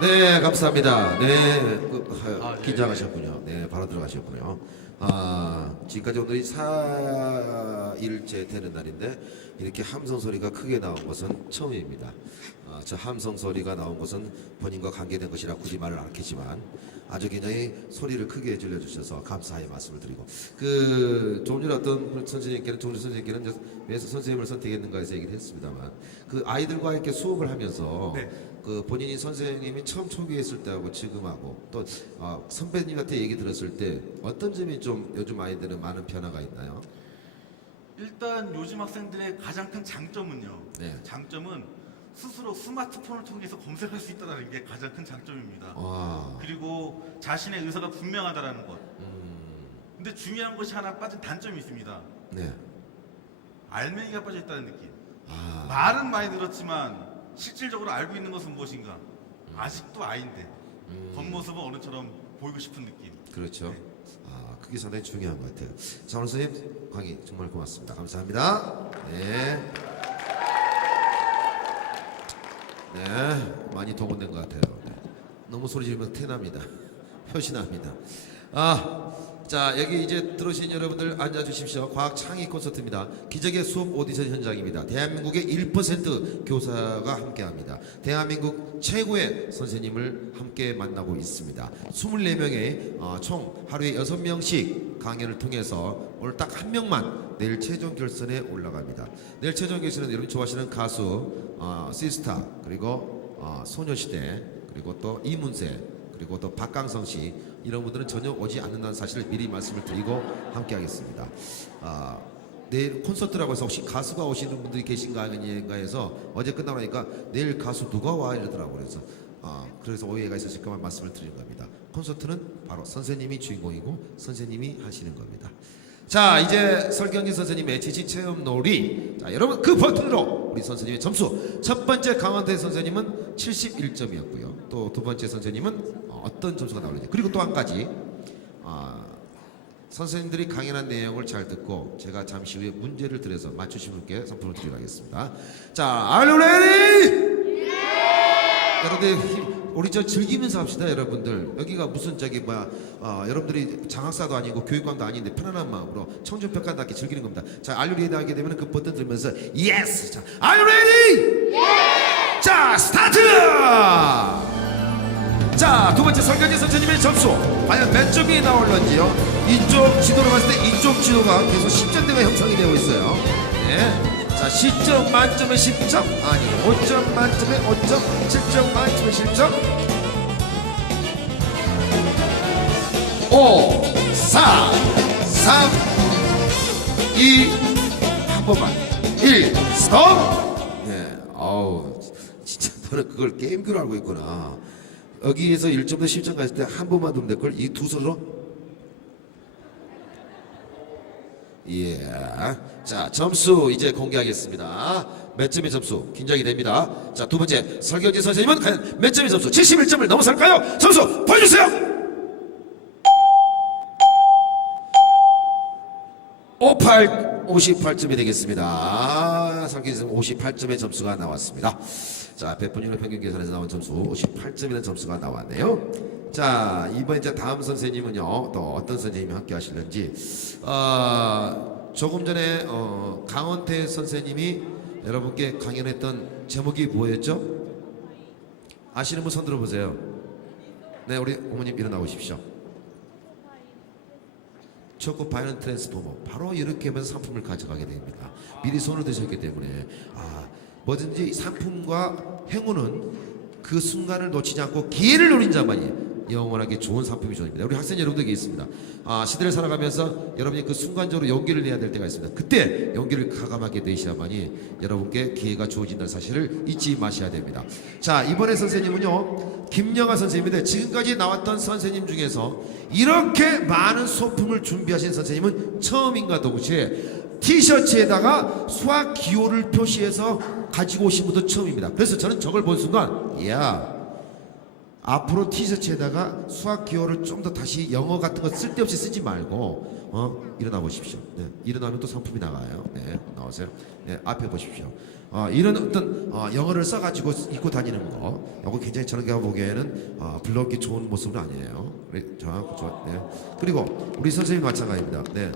네, 감사합니다. 네, 긴장하셨군요. 네, 바로 들어가셨군요. 지금까지 오늘이 4일째 되는 날인데 이렇게 함성 소리가 크게 나온 것은 처음입니다. 저 함성 소리가 나온 것은 본인과 관계된 것이라 굳이 말을 않겠지만 아주 굉장히 소리를 크게 들려주셔서 감사의 말씀을 드리고 조금 전에 어떤 선생님께는 종주 선생님께는 이제 왜 선생님을 선택했는가 해서 얘기를 했습니다만 그 아이들과 이렇게 수업을 하면서 네. 그 본인이 선생님이 처음 초기에 있을 때하고 지금하고 또 선배님한테 얘기 들었을 때 어떤 점이 좀 요즘 아이들은 많은 변화가 있나요? 일단 요즘 학생들의 가장 큰 장점은요. 네. 장점은 스스로 스마트폰을 통해서 검색할 수 있다는 게 가장 큰 장점입니다. 그리고 자신의 의사가 분명하다라는 것. 근데 중요한 것이 하나 빠진 단점이 있습니다. 네. 알맹이가 빠져 있다는 느낌. 아, 말은 많이 들었지만 실질적으로 알고 있는 것은 무엇인가? 아직도 아이인데 겉모습은 어른처럼 보이고 싶은 느낌. 그렇죠. 네. 그게 상당히 중요한 것 같아요. 자, 오늘 선생님 강의 정말 고맙습니다. 감사합니다. 네. 네, 많이 동원된 것 같아요. 네. 너무 소리 지르면 태납니다. 표시납니다. 자, 여기 이제 들어오신 여러분들 앉아주십시오. 과학 창의 콘서트입니다. 기적의 수업 오디션 현장입니다. 대한민국의 1% 교사가 함께합니다. 대한민국 최고의 선생님을 함께 만나고 있습니다. 24명의 총 하루에 6명씩 강연을 통해서 오늘 딱 한 명만 내일 최종 결선에 올라갑니다. 내일 최종 결선은 여러분 좋아하시는 가수 시스타 그리고 소녀시대 그리고 또 이문세 그리고 또 박강성 씨 이런 분들은 전혀 오지 않는다는 사실을 미리 말씀을 드리고 함께 하겠습니다. 내일 콘서트라고 해서 혹시 가수가 오시는 분들이 계신가 아닌가 해서 어제 끝나고 나니까 내일 가수 누가 와 이러더라고요. 그래서 오해가 있으실까만 말씀을 드리는 겁니다. 콘서트는 바로 선생님이 주인공이고 선생님이 하시는 겁니다. 자, 이제 설경진 선생님의 지식체험놀이. 자, 여러분 그 버튼으로 우리 선생님의 점수. 첫 번째 강원대 선생님은 71점이었고요. 또 두 번째 선생님은 어떤 점수가 나오는지. 그리고 또 한 가지 선생님들이 강연한 내용을 잘 듣고 제가 잠시 후에 문제를 드려서 맞추신 분께 상품을 드리도록 하겠습니다. 자, Are you ready? 여러분들 우리 즐기면서 합시다. 여러분들 여기가 무슨 여러분들이 장학사도 아니고 교육관도 아닌데 편안한 마음으로 청중평가답게 즐기는 겁니다. 자, Are you ready? 하게 되면 그 버튼 들면서 Yes! 자, Are you ready? Yes! 자, 스타트! 자, 두 번째 설경진 선생님의 점수 과연 몇 점이 나올런지요? 이쪽 지도로 봤을 때 이쪽 지도가 계속 10점대가 형성이 되고 있어요. 네. 자, 10점 만점에 10점 아니 5점 만점에 5점 7점 만점에 10점 5 4 3 2 한 번만 1 스톱. 네, 진짜 너는 그걸 게임기로 알고 있구나. 여기에서 1점부터 10점 갔을 때 한 번만 두면 될 걸 이 두 손으로. 예. 자, 점수 이제 공개하겠습니다. 몇 점의 점수 긴장이 됩니다. 자, 두 번째 설경진 선생님은 과연 몇 점의 점수 71점을 넘어설까요? 점수 보여주세요. 58점이 되겠습니다. 설경진 선생님 58점의 점수가 나왔습니다. 자, 100분 율 평균 계산에서 나온 점수 58점이라는 점수가 나왔네요. 자, 이번 이제 다음 선생님은요, 또 어떤 선생님이 함께 하실는지. 조금 전에 강원태 선생님이 여러분께 강연했던 제목이 뭐였죠? 아시는 분 손 들어보세요. 네, 우리 어머님 일어나 오십시오. 초코파이는 트랜스포머. 바로 이렇게 하면서 상품을 가져가게 됩니다. 미리 손을 드셨기 때문에 뭐든지 상품과 행운은 그 순간을 놓치지 않고 기회를 노린 자만이 영원하게 좋은 상품이 존재합니다. 우리 학생 여러분들에게 있습니다. 시대를 살아가면서 여러분이 그 순간적으로 용기를 내야 될 때가 있습니다. 그때 용기를 가감하게 되셔야만이 여러분께 기회가 주어진다는 사실을 잊지 마셔야 됩니다. 자, 이번에 선생님은요, 김영아 선생님인데 지금까지 나왔던 선생님 중에서 이렇게 많은 소품을 준비하신 선생님은 처음인가 동시에 티셔츠에다가 수학 기호를 표시해서 가지고 오신 분도 처음입니다. 그래서 저는 저걸 본 순간 앞으로 티셔츠에다가 수학 기호를 좀 더 다시 영어 같은 거 쓸데없이 쓰지 말고 일어나 보십시오. 네, 일어나면 또 상품이 나가요. 네, 나오세요. 네, 앞에 보십시오. 이런 어떤 영어를 써가지고 입고 다니는 거, 이거 굉장히 저가 보기에는 불러오기 좋은 모습은 아니에요. 네. 그리고 우리 선생님 마찬가지입니다. 네,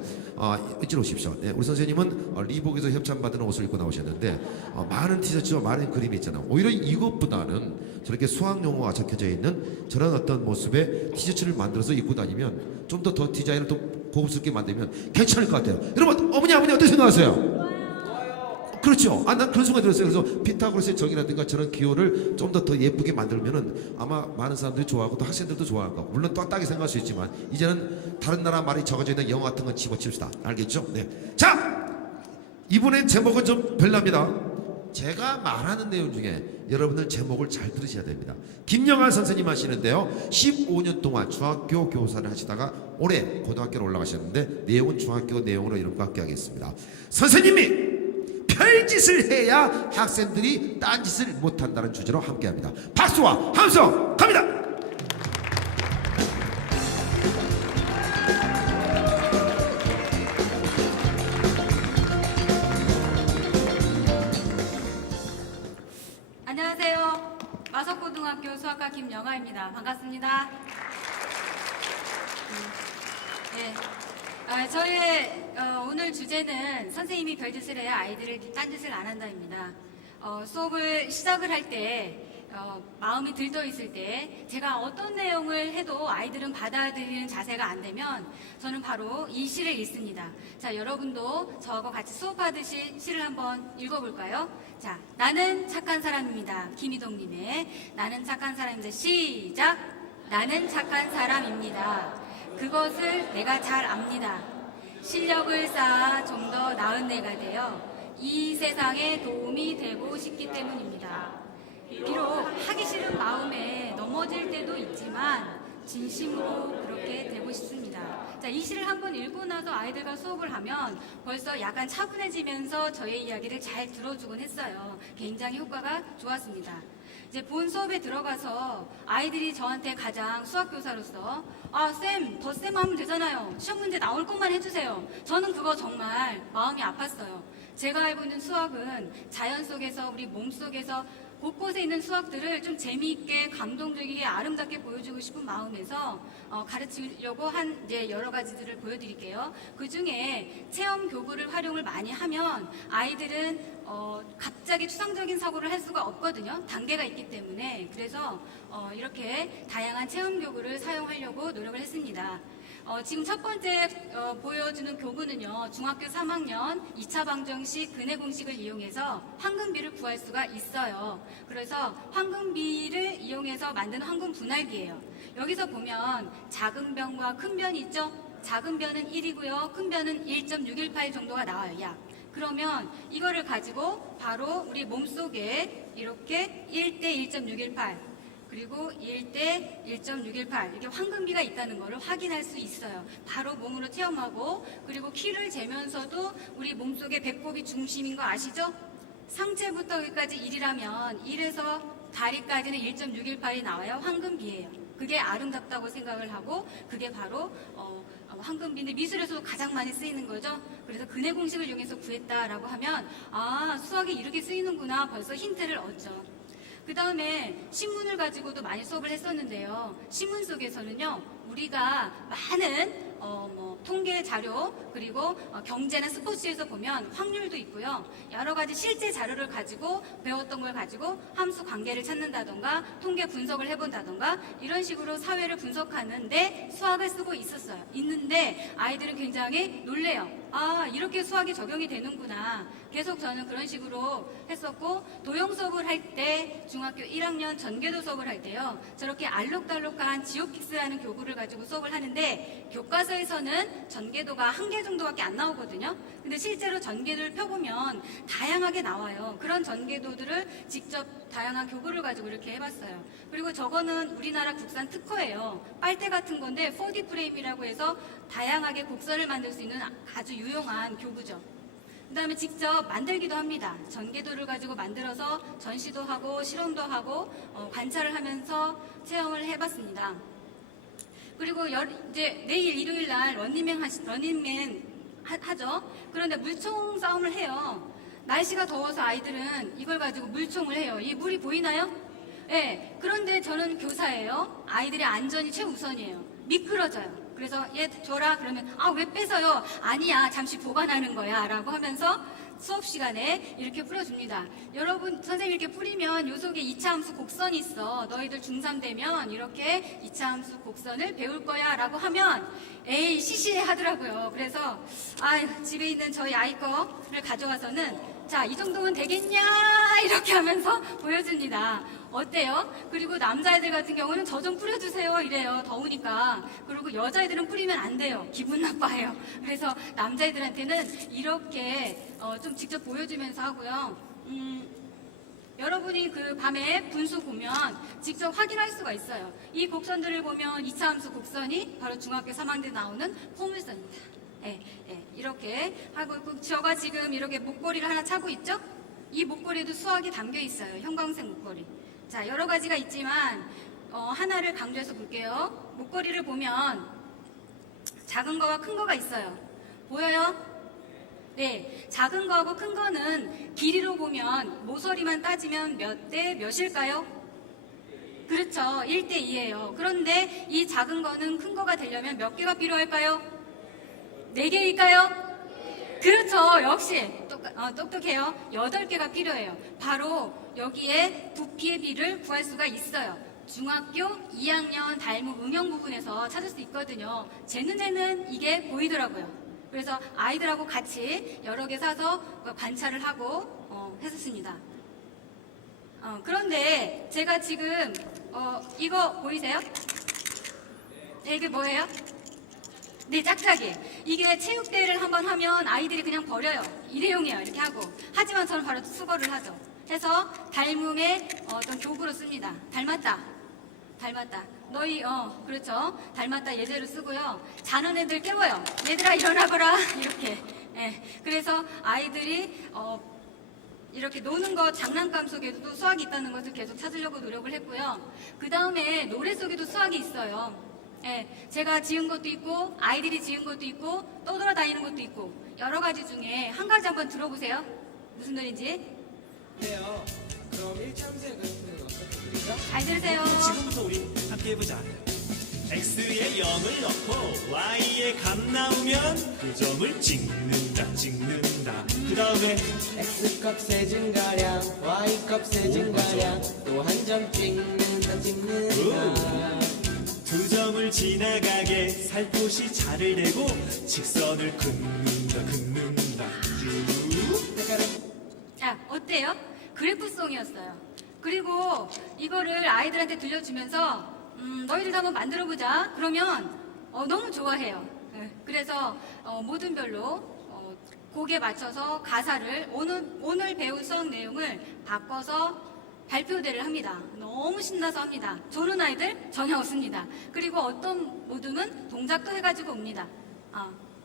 이쪽으로 오십시오. 네, 우리 선생님은 리복에서 협찬받은 옷을 입고 나오셨는데 많은 티셔츠와 많은 그림이 있잖아요. 오히려 이것보다는 저렇게 수학 용어가 적혀져 있는 저런 어떤 모습의 티셔츠를 만들어서 입고 다니면 좀 더 디자인을 또 고급스럽게 만들면 괜찮을 것 같아요. 여러분, 어머니 아버님 어떻게 생각하세요? 그렇죠. 난 그런 생각이 들었어요. 그래서 피타고라스의 정이라든가 저런 기호를 좀 더 예쁘게 만들면은 아마 많은 사람들이 좋아하고 또 학생들도 좋아할 거고, 물론 떳떳하게 생각할 수 있지만 이제는 다른 나라 말이 적어져 있는 영어 같은 건 집어칩시다. 알겠죠? 네. 자, 이번엔 제목은 좀 별납니다. 제가 말하는 내용 중에 여러분들 제목을 잘 들으셔야 됩니다. 김영환 선생님 하시는데요, 15년 동안 중학교 교사를 하시다가 올해 고등학교로 올라가셨는데 내용은 중학교 내용으로 이름과 함께 하겠습니다. 선생님이 별짓을 해야 학생들이 딴짓을 못한다는 주제로 함께합니다. 박수와 함성 갑니다. 안녕하세요. 마석고등학교 수학과 김영아입니다. 반갑습니다. 네. 저의 오늘 주제는 선생님이 별짓을 해야 아이들이 딴짓을 안 한다입니다. 수업을 시작을 할 때 마음이 들떠 있을 때 제가 어떤 내용을 해도 아이들은 받아들이는 자세가 안 되면 저는 바로 이 시를 읽습니다. 자, 여러분도 저하고 같이 수업하듯이 시를 한번 읽어볼까요? 자, 나는 착한 사람입니다. 김희동님의 나는 착한 사람입니다. 시작! 나는 착한 사람입니다. 그것을 내가 잘 압니다. 실력을 쌓아 좀 더 나은 내가 되어 이 세상에 도움이 되고 싶기 때문입니다. 비록 하기 싫은 마음에 넘어질 때도 있지만 진심으로 그렇게 되고 싶습니다. 자, 이 시를 한번 읽고 나서 아이들과 수업을 하면 벌써 약간 차분해지면서 저의 이야기를 잘 들어주곤 했어요. 굉장히 효과가 좋았습니다. 이제 본 수업에 들어가서 아이들이 저한테 가장 수학교사로서 쌤, 더 쌤 하면 되잖아요. 시험 문제 나올 것만 해주세요. 저는 그거 정말 마음이 아팠어요. 제가 알고 있는 수학은 자연 속에서 우리 몸 속에서 곳곳에 있는 수학들을 좀 재미있게 감동적이게 아름답게 보여주고 싶은 마음에서 가르치려고 한 이제 여러 가지들을 보여드릴게요. 그 중에 체험 교구를 활용을 많이 하면 아이들은 갑자기 추상적인 사고를 할 수가 없거든요. 단계가 있기 때문에. 그래서 이렇게 다양한 체험 교구를 사용하려고 노력을 했습니다. 지금 첫 번째 보여주는 교구는요, 중학교 3학년 2차 방정 시 근해 공식을 이용해서 황금비를 구할 수가 있어요. 그래서 황금비를 이용해서 만든 황금 분할기예요. 여기서 보면 작은 변과 큰 변이 있죠? 작은 변은 1이고요. 큰 변은 1.618 정도가 나와요. 약. 그러면 이거를 가지고 바로 우리 몸속에 이렇게 1대 1.618 그리고 1대 1.618 이렇게 황금비가 있다는 것을 확인할 수 있어요. 바로 몸으로 체험하고, 그리고 키를 재면서도 우리 몸속의 배꼽이 중심인 거 아시죠? 상체부터 여기까지 1이라면 1에서 다리까지는 1.618이 나와요. 황금비예요. 그게 아름답다고 생각을 하고 그게 바로 황금비인데 미술에서도 가장 많이 쓰이는 거죠. 그래서 근해 공식을 이용해서 구했다라고 하면 수학에 이렇게 쓰이는구나 벌써 힌트를 얻죠. 그 다음에 신문을 가지고도 많이 수업을 했었는데요. 신문 속에서는요, 우리가 많은 통계 자료 그리고 경제나 스포츠에서 보면 확률도 있고요. 여러 가지 실제 자료를 가지고 배웠던 걸 가지고 함수 관계를 찾는다던가 통계 분석을 해본다던가 이런 식으로 사회를 분석하는데 수학을 쓰고 있는데 아이들은 굉장히 놀래요. 이렇게 수학이 적용이 되는구나. 계속 저는 그런 식으로 했었고, 도형 수업을 할 때 중학교 1학년 전개도 수업을 할 때요, 저렇게 알록달록한 지오픽스라는 교구를 가지고 수업을 하는데 교과서에서는 전개도가 1개 정도밖에 안 나오거든요. 근데 실제로 전개도를 펴보면 다양하게 나와요. 그런 전개도들을 직접 다양한 교구를 가지고 이렇게 해봤어요. 그리고 저거는 우리나라 국산 특허예요. 빨대 같은 건데 4D 프레임이라고 해서 다양하게 곡선을 만들 수 있는 아주 유용한 교구죠. 그 다음에 직접 만들기도 합니다. 전개도를 가지고 만들어서 전시도 하고 실험도 하고 관찰을 하면서 체험을 해봤습니다. 그리고 이제 내일 일요일 날 런닝맨 하죠. 그런데 물총 싸움을 해요. 날씨가 더워서 아이들은 이걸 가지고 물총을 해요. 이 물이 보이나요? 네. 그런데 저는 교사예요. 아이들의 안전이 최우선이에요. 미끄러져요. 그래서 얘 줘라 그러면 아 왜 뺏어요? 아니야 잠시 보관하는 거야 라고 하면서 수업 시간에 이렇게 뿌려줍니다. 여러분 선생님 이렇게 뿌리면 요 속에 2차 함수 곡선이 있어. 너희들 중3 되면 이렇게 2차 함수 곡선을 배울 거야 라고 하면 에이 시시해 하더라고요. 그래서 집에 있는 저희 아이 거를 가져와서는 자, 이 정도면 되겠냐 이렇게 하면서 보여줍니다. 어때요? 그리고 남자애들 같은 경우는 저 좀 뿌려주세요 이래요. 더우니까. 그리고 여자애들은 뿌리면 안 돼요. 기분 나빠해요. 그래서 남자애들한테는 이렇게 좀 직접 보여주면서 하고요. 여러분이 그 밤에 분수 보면 직접 확인할 수가 있어요. 이 곡선들을 보면 2차 함수 곡선이 바로 중학교 3학년 나오는 포물선입니다. 이렇게 하고 있고, 제가 지금 이렇게 목걸이를 하나 차고 있죠? 이 목걸이에도 수학이 담겨 있어요. 형광색 목걸이. 자, 여러 가지가 있지만 하나를 강조해서 볼게요. 목걸이를 보면 작은 거와 큰 거가 있어요. 보여요? 네, 작은 거하고 큰 거는 길이로 보면 모서리만 따지면 몇 대 몇일까요? 그렇죠. 1대 2예요. 그런데 이 작은 거는 큰 거가 되려면 몇 개가 필요할까요? 4개일까요? 그렇죠. 역시 똑똑해요. 8개가 필요해요. 바로 여기에 부피의 비를 구할 수가 있어요. 중학교 2학년 달무 응용 부분에서 찾을 수 있거든요. 제 눈에는 이게 보이더라고요. 그래서 아이들하고 같이 여러 개 사서 관찰을 하고 했었습니다. 그런데 제가 지금 이거 보이세요? 네, 이게 뭐예요? 네, 짝짝이. 이게 체육대회를 한번 하면 아이들이 그냥 버려요. 일회용이에요. 이렇게 하고. 하지만 저는 바로 수거를 하죠. 해서 닮음의 어떤 교구로 씁니다. 닮았다. 너희 그렇죠. 닮았다 예제로 쓰고요. 자는 애들 깨워요. 얘들아 일어나거라. 이렇게. 그래서 아이들이 이렇게 노는 것, 장난감 속에도 수학이 있다는 것을 계속 찾으려고 노력을 했고요. 그 다음에 노래 속에도 수학이 있어요. 제가 지은 것도 있고 아이들이 지은 것도 있고 떠돌아다니는 것도 있고 여러 가지 중에 한 가지 한번 들어보세요. 무슨 노래인지. 그래요. 그럼 1참색은 어떻게 그리죠? 잘 들으세요. 지금부터 우리 함께 해보자. x에 0을 넣고 y에 값 나오면 그 점을 찍는다. 그 다음에 X값 세증가량, Y값 세증가량, 또 한 점 찍는다. 두 점을 지나가게 살포시 자를 대고 직선을 긋는다. 자, 어때요? 그래프송이었어요. 그리고 이거를 아이들한테 들려주면서 너희들도 한번 만들어보자. 그러면 너무 좋아해요. 그래서 모든 별로 곡에 맞춰서 가사를 오늘 배운 수학 내용을 바꿔서 발표대를 합니다. 너무 신나서 합니다. 조는 아이들 전혀 없습니다. 그리고 어떤 모둠은 동작도 해가지고 옵니다.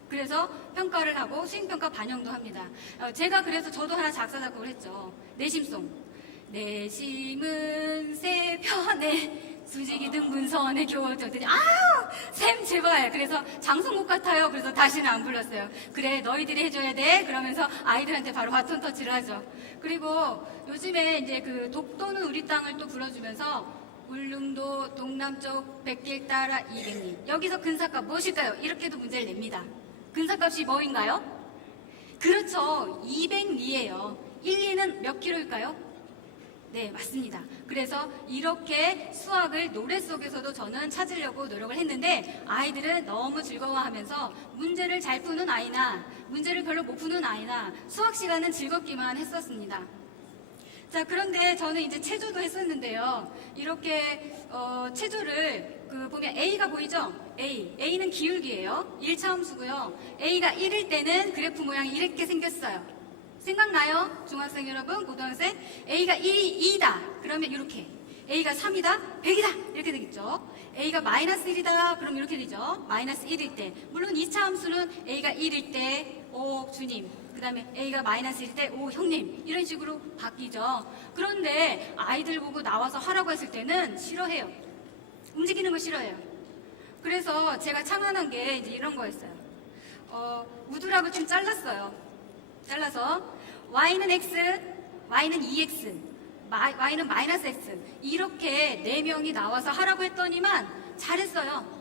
그래서 평가를 하고 수행평가 반영도 합니다. 제가 그래서 저도 하나 작사 작곡을 했죠. 내심송. 내심은 새 편에 수직이 등 문선에 교어졌더니 쌤 제발. 그래서 장송곡 같아요. 그래서 다시는 안 불렀어요. 그래 너희들이 해줘야 돼. 그러면서 아이들한테 바로 바톤 터치를 하죠. 그리고 요즘에 이제 그 독도는 우리 땅을 또 불러주면서 울릉도 동남쪽 백길 따라 200리. 여기서 근사값 무엇일까요? 이렇게도 문제를 냅니다. 근사값이 뭐인가요? 그렇죠. 200리예요. 1리는 몇 킬로일까요? 네, 맞습니다. 그래서 이렇게 수학을 노래 속에서도 저는 찾으려고 노력을 했는데 아이들은 너무 즐거워하면서 문제를 잘 푸는 아이나 문제를 별로 못 푸는 아이나 수학 시간은 즐겁기만 했었습니다. 자, 그런데 저는 이제 체조도 했었는데요. 이렇게 체조를 보면 A가 보이죠? A는 기울기예요. 1차 함수고요. A가 1일 때는 그래프 모양이 이렇게 생겼어요. 생각나요? 중학생 여러분, 고등학생? A가 2다. 그러면 이렇게. A가 3이다. 100이다. 이렇게 되겠죠. A가 마이너스 1이다. 그럼 이렇게 되죠. 마이너스 1일 때. 물론 2차 함수는 A가 1일 때, 오, 주님. 그 다음에 A가 마이너스 1일 때, 오, 형님. 이런 식으로 바뀌죠. 그런데 아이들 보고 나와서 하라고 했을 때는 싫어해요. 움직이는 거 싫어해요. 그래서 제가 창안한 게 이제 이런 거였어요. 우드락을 좀 잘랐어요. 잘라서 y는 x, y는 2x, y는 마이너스 x 이렇게 4명이 나와서 하라고 했더니만 잘했어요.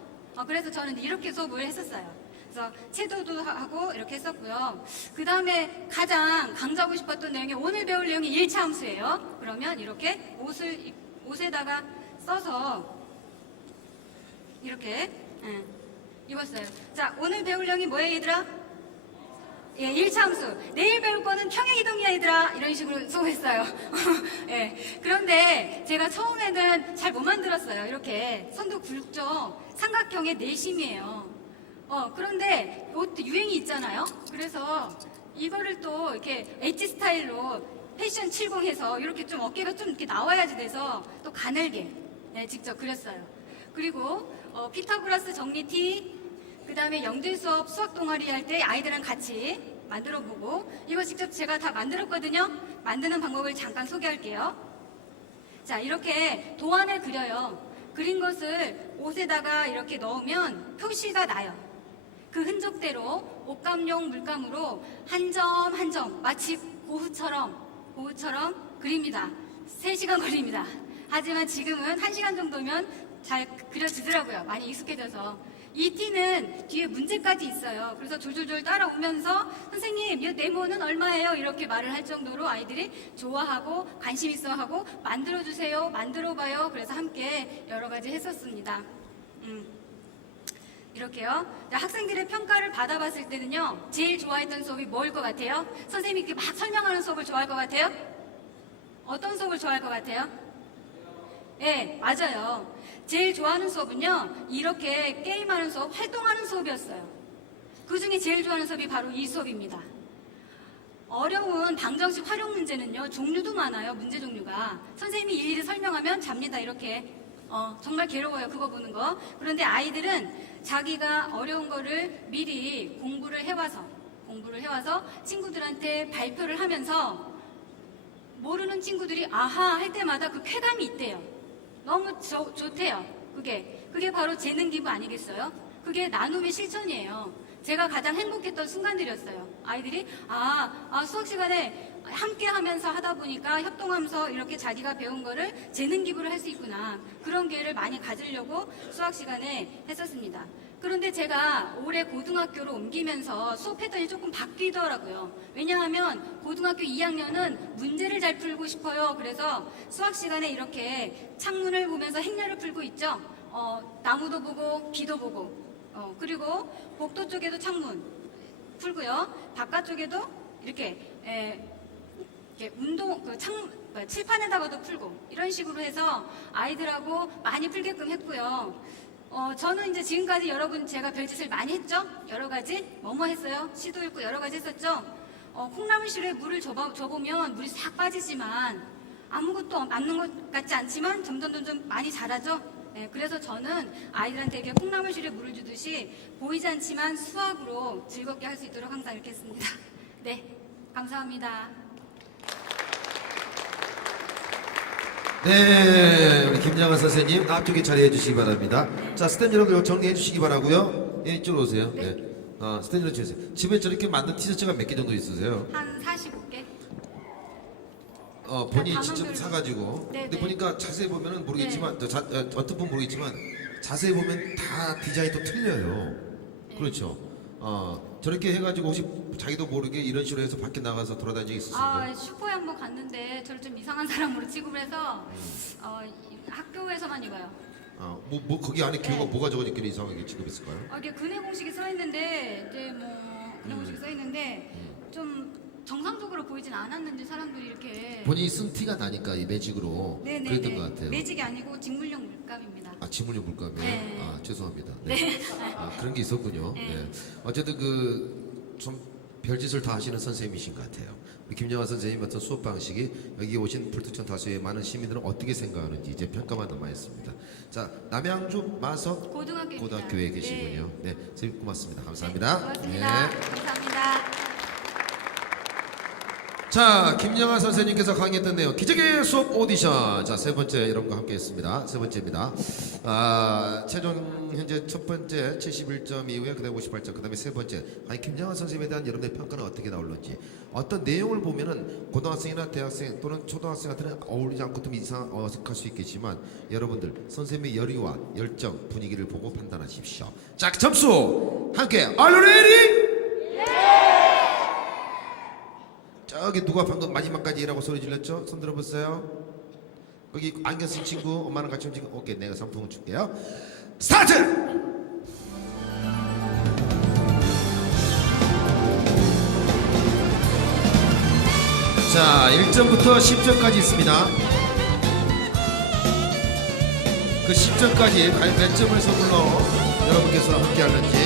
그래서 저는 이렇게 수업을 했었어요. 그래서 채도도 하고 이렇게 했었고요. 그 다음에 가장 강조하고 싶었던 내용이 오늘 배울 내용이 1차 함수예요. 그러면 이렇게 옷에다가 써서 이렇게 입었어요. 자, 오늘 배울 내용이 뭐예요, 얘들아? 예, 1차 함수. 내일 배울 거는 평행이동이야, 얘들아. 이런 식으로 수고했어요. 예. 그런데 제가 처음에는 잘 못 만들었어요. 이렇게 선도 굵죠. 삼각형의 내심이에요. 그런데 옷 유행이 있잖아요. 그래서 이거를 또 이렇게 엣지 스타일로 패션 70 해서 이렇게 좀 어깨가 좀 이렇게 나와야지 돼서 또 가늘게 직접 그렸어요. 그리고 피타고라스 정리티, 그 다음에 영재 수업 수학 동아리 할 때 아이들랑 같이 만들어 보고 이거 직접 제가 다 만들었거든요. 만드는 방법을 잠깐 소개할게요. 자, 이렇게 도안을 그려요. 그린 것을 옷에다가 이렇게 넣으면 표시가 나요. 그 흔적대로 옷감용 물감으로 한 점 한 점 마치 고흐처럼 그립니다. 3시간 걸립니다. 하지만 지금은 1시간 정도면 잘 그려지더라고요. 많이 익숙해져서. 이 티는 뒤에 문제까지 있어요. 그래서 졸졸졸 따라오면서 선생님, 이 네모는 얼마예요? 이렇게 말을 할 정도로 아이들이 좋아하고 관심 있어 하고 만들어주세요, 만들어봐요. 그래서 함께 여러 가지 했었습니다. 이렇게요. 자, 학생들의 평가를 받아봤을 때는요, 제일 좋아했던 수업이 뭐일 것 같아요? 선생님이 이렇게 막 설명하는 수업을 좋아할 것 같아요? 어떤 수업을 좋아할 것 같아요? 네, 맞아요. 제일 좋아하는 수업은요, 이렇게 게임하는 수업, 활동하는 수업이었어요. 그 중에 제일 좋아하는 수업이 바로 이 수업입니다. 어려운 방정식 활용 문제는요, 종류도 많아요, 문제 종류가. 선생님이 일일이 설명하면 잡니다, 이렇게. 정말 괴로워요, 그거 보는 거. 그런데 아이들은 자기가 어려운 거를 미리 공부를 해와서 친구들한테 발표를 하면서 모르는 친구들이 아하 할 때마다 그 쾌감이 있대요. 너무 좋대요. 그게 바로 재능 기부 아니겠어요? 그게 나눔의 실천이에요. 제가 가장 행복했던 순간들이었어요. 아이들이 수학 시간에 함께 하면서 하다 보니까 협동하면서 이렇게 자기가 배운 거를 재능 기부를 할 수 있구나. 그런 기회를 많이 가지려고 수학 시간에 했었습니다. 그런데 제가 올해 고등학교로 옮기면서 수업 패턴이 조금 바뀌더라고요. 왜냐하면 고등학교 2학년은 문제를 잘 풀고 싶어요. 그래서 수학 시간에 이렇게 창문을 보면서 행렬을 풀고 있죠. 나무도 보고 비도 보고 그리고 복도 쪽에도 창문 풀고요. 바깥쪽에도 이렇게 칠판에다가도 풀고 이런 식으로 해서 아이들하고 많이 풀게끔 했고요. 저는 이제 지금까지 여러분 제가 별짓을 많이 했죠? 여러 가지 뭐뭐 했어요? 시도 읽고 여러 가지 했었죠? 콩나물시루에 물을 줘보면 물이 싹 빠지지만 아무것도 남는 것 같지 않지만 점점 많이 자라죠? 네, 그래서 저는 아이들한테 이렇게 콩나물시루에 물을 주듯이 보이지 않지만 수학으로 즐겁게 할 수 있도록 항상 이렇게 했습니다. 네, 감사합니다. 네, 우리 김양아 선생님 앞쪽에 자리해 주시기 바랍니다. 자, 스탠 여러분 정리해 주시기 바라고요. 예, 이쪽으로 오세요. 네. 스탠 주세요. 집에 저렇게 만든 티셔츠가 몇 개 정도 있으세요? 한 45개? 본인이 직접 사가지고. 네, 근데 네. 보니까 자세히 보면은 모르겠지만, 어떤 분 모르겠지만, 자세히 보면 다 디자인이 또 틀려요. 그렇죠. 저렇게 해가지고 혹시 자기도 모르게 이런 식으로 해서 밖에 나가서 돌아다닌 적이 있었습니까? 슈퍼에 한번 갔는데 저를 좀 이상한 사람으로 취급을 해서 학교에서만 입어요. 거기 안에 기호가 네. 뭐가 적어있길래 이상하게 취급했을까요? 이게 근해 공식이 써 있는데 이제 근해 공식이 써 있는데 좀 정상적으로 보이진 않았는데 사람들이 이렇게 본인이 쓴 티가 나니까 이 매직으로 그랬던 것 같아요. 매직이 아니고 직물용 물감입니다. 직물용 물감이요? 네. 죄송합니다. 네. 그런 게 있었군요. 네. 어쨌든 좀 별짓을 다 하시는 선생님이신 것 같아요. 우리 김영하 선생님 같은 수업 방식이 여기 오신 불특정 다수의 많은 시민들은 어떻게 생각하는지 이제 평가만 남아있습니다. 자, 남양주 마석 고등학교입니다. 고등학교에 계시군요. 네, 선생님 고맙습니다. 감사합니다. 고맙습니다. 감사합니다. 자, 김영하 선생님께서 강의했던 내용 기적의 수업 오디션. 자, 세 번째 여러분과 함께 했습니다. 세 번째입니다. 최종 현재 첫 번째 71점 이후에 그다음에 58점, 그다음에 세 번째. 아니, 김영하 선생님에 대한 여러분의 평가는 어떻게 나올는지, 어떤 내용을 보면은 고등학생이나 대학생 또는 초등학생한테는 어울리지 않고 좀 어색할 수 있겠지만, 여러분들 선생님의 열의와 열정, 분위기를 보고 판단하십시오. 자, 점수 함께. Are you ready? 저기 누가 방금 마지막까지 일하고 소리 질렀죠? 손 들어보세요. 거기 안경 쓴 친구, 엄마랑 같이 움직여. 오케이, 내가 상품을 줄게요. 스타트! 자, 1점부터 10점까지 있습니다. 그 10점까지 과연 몇 점을 선물로 여러분께서 함께 하는지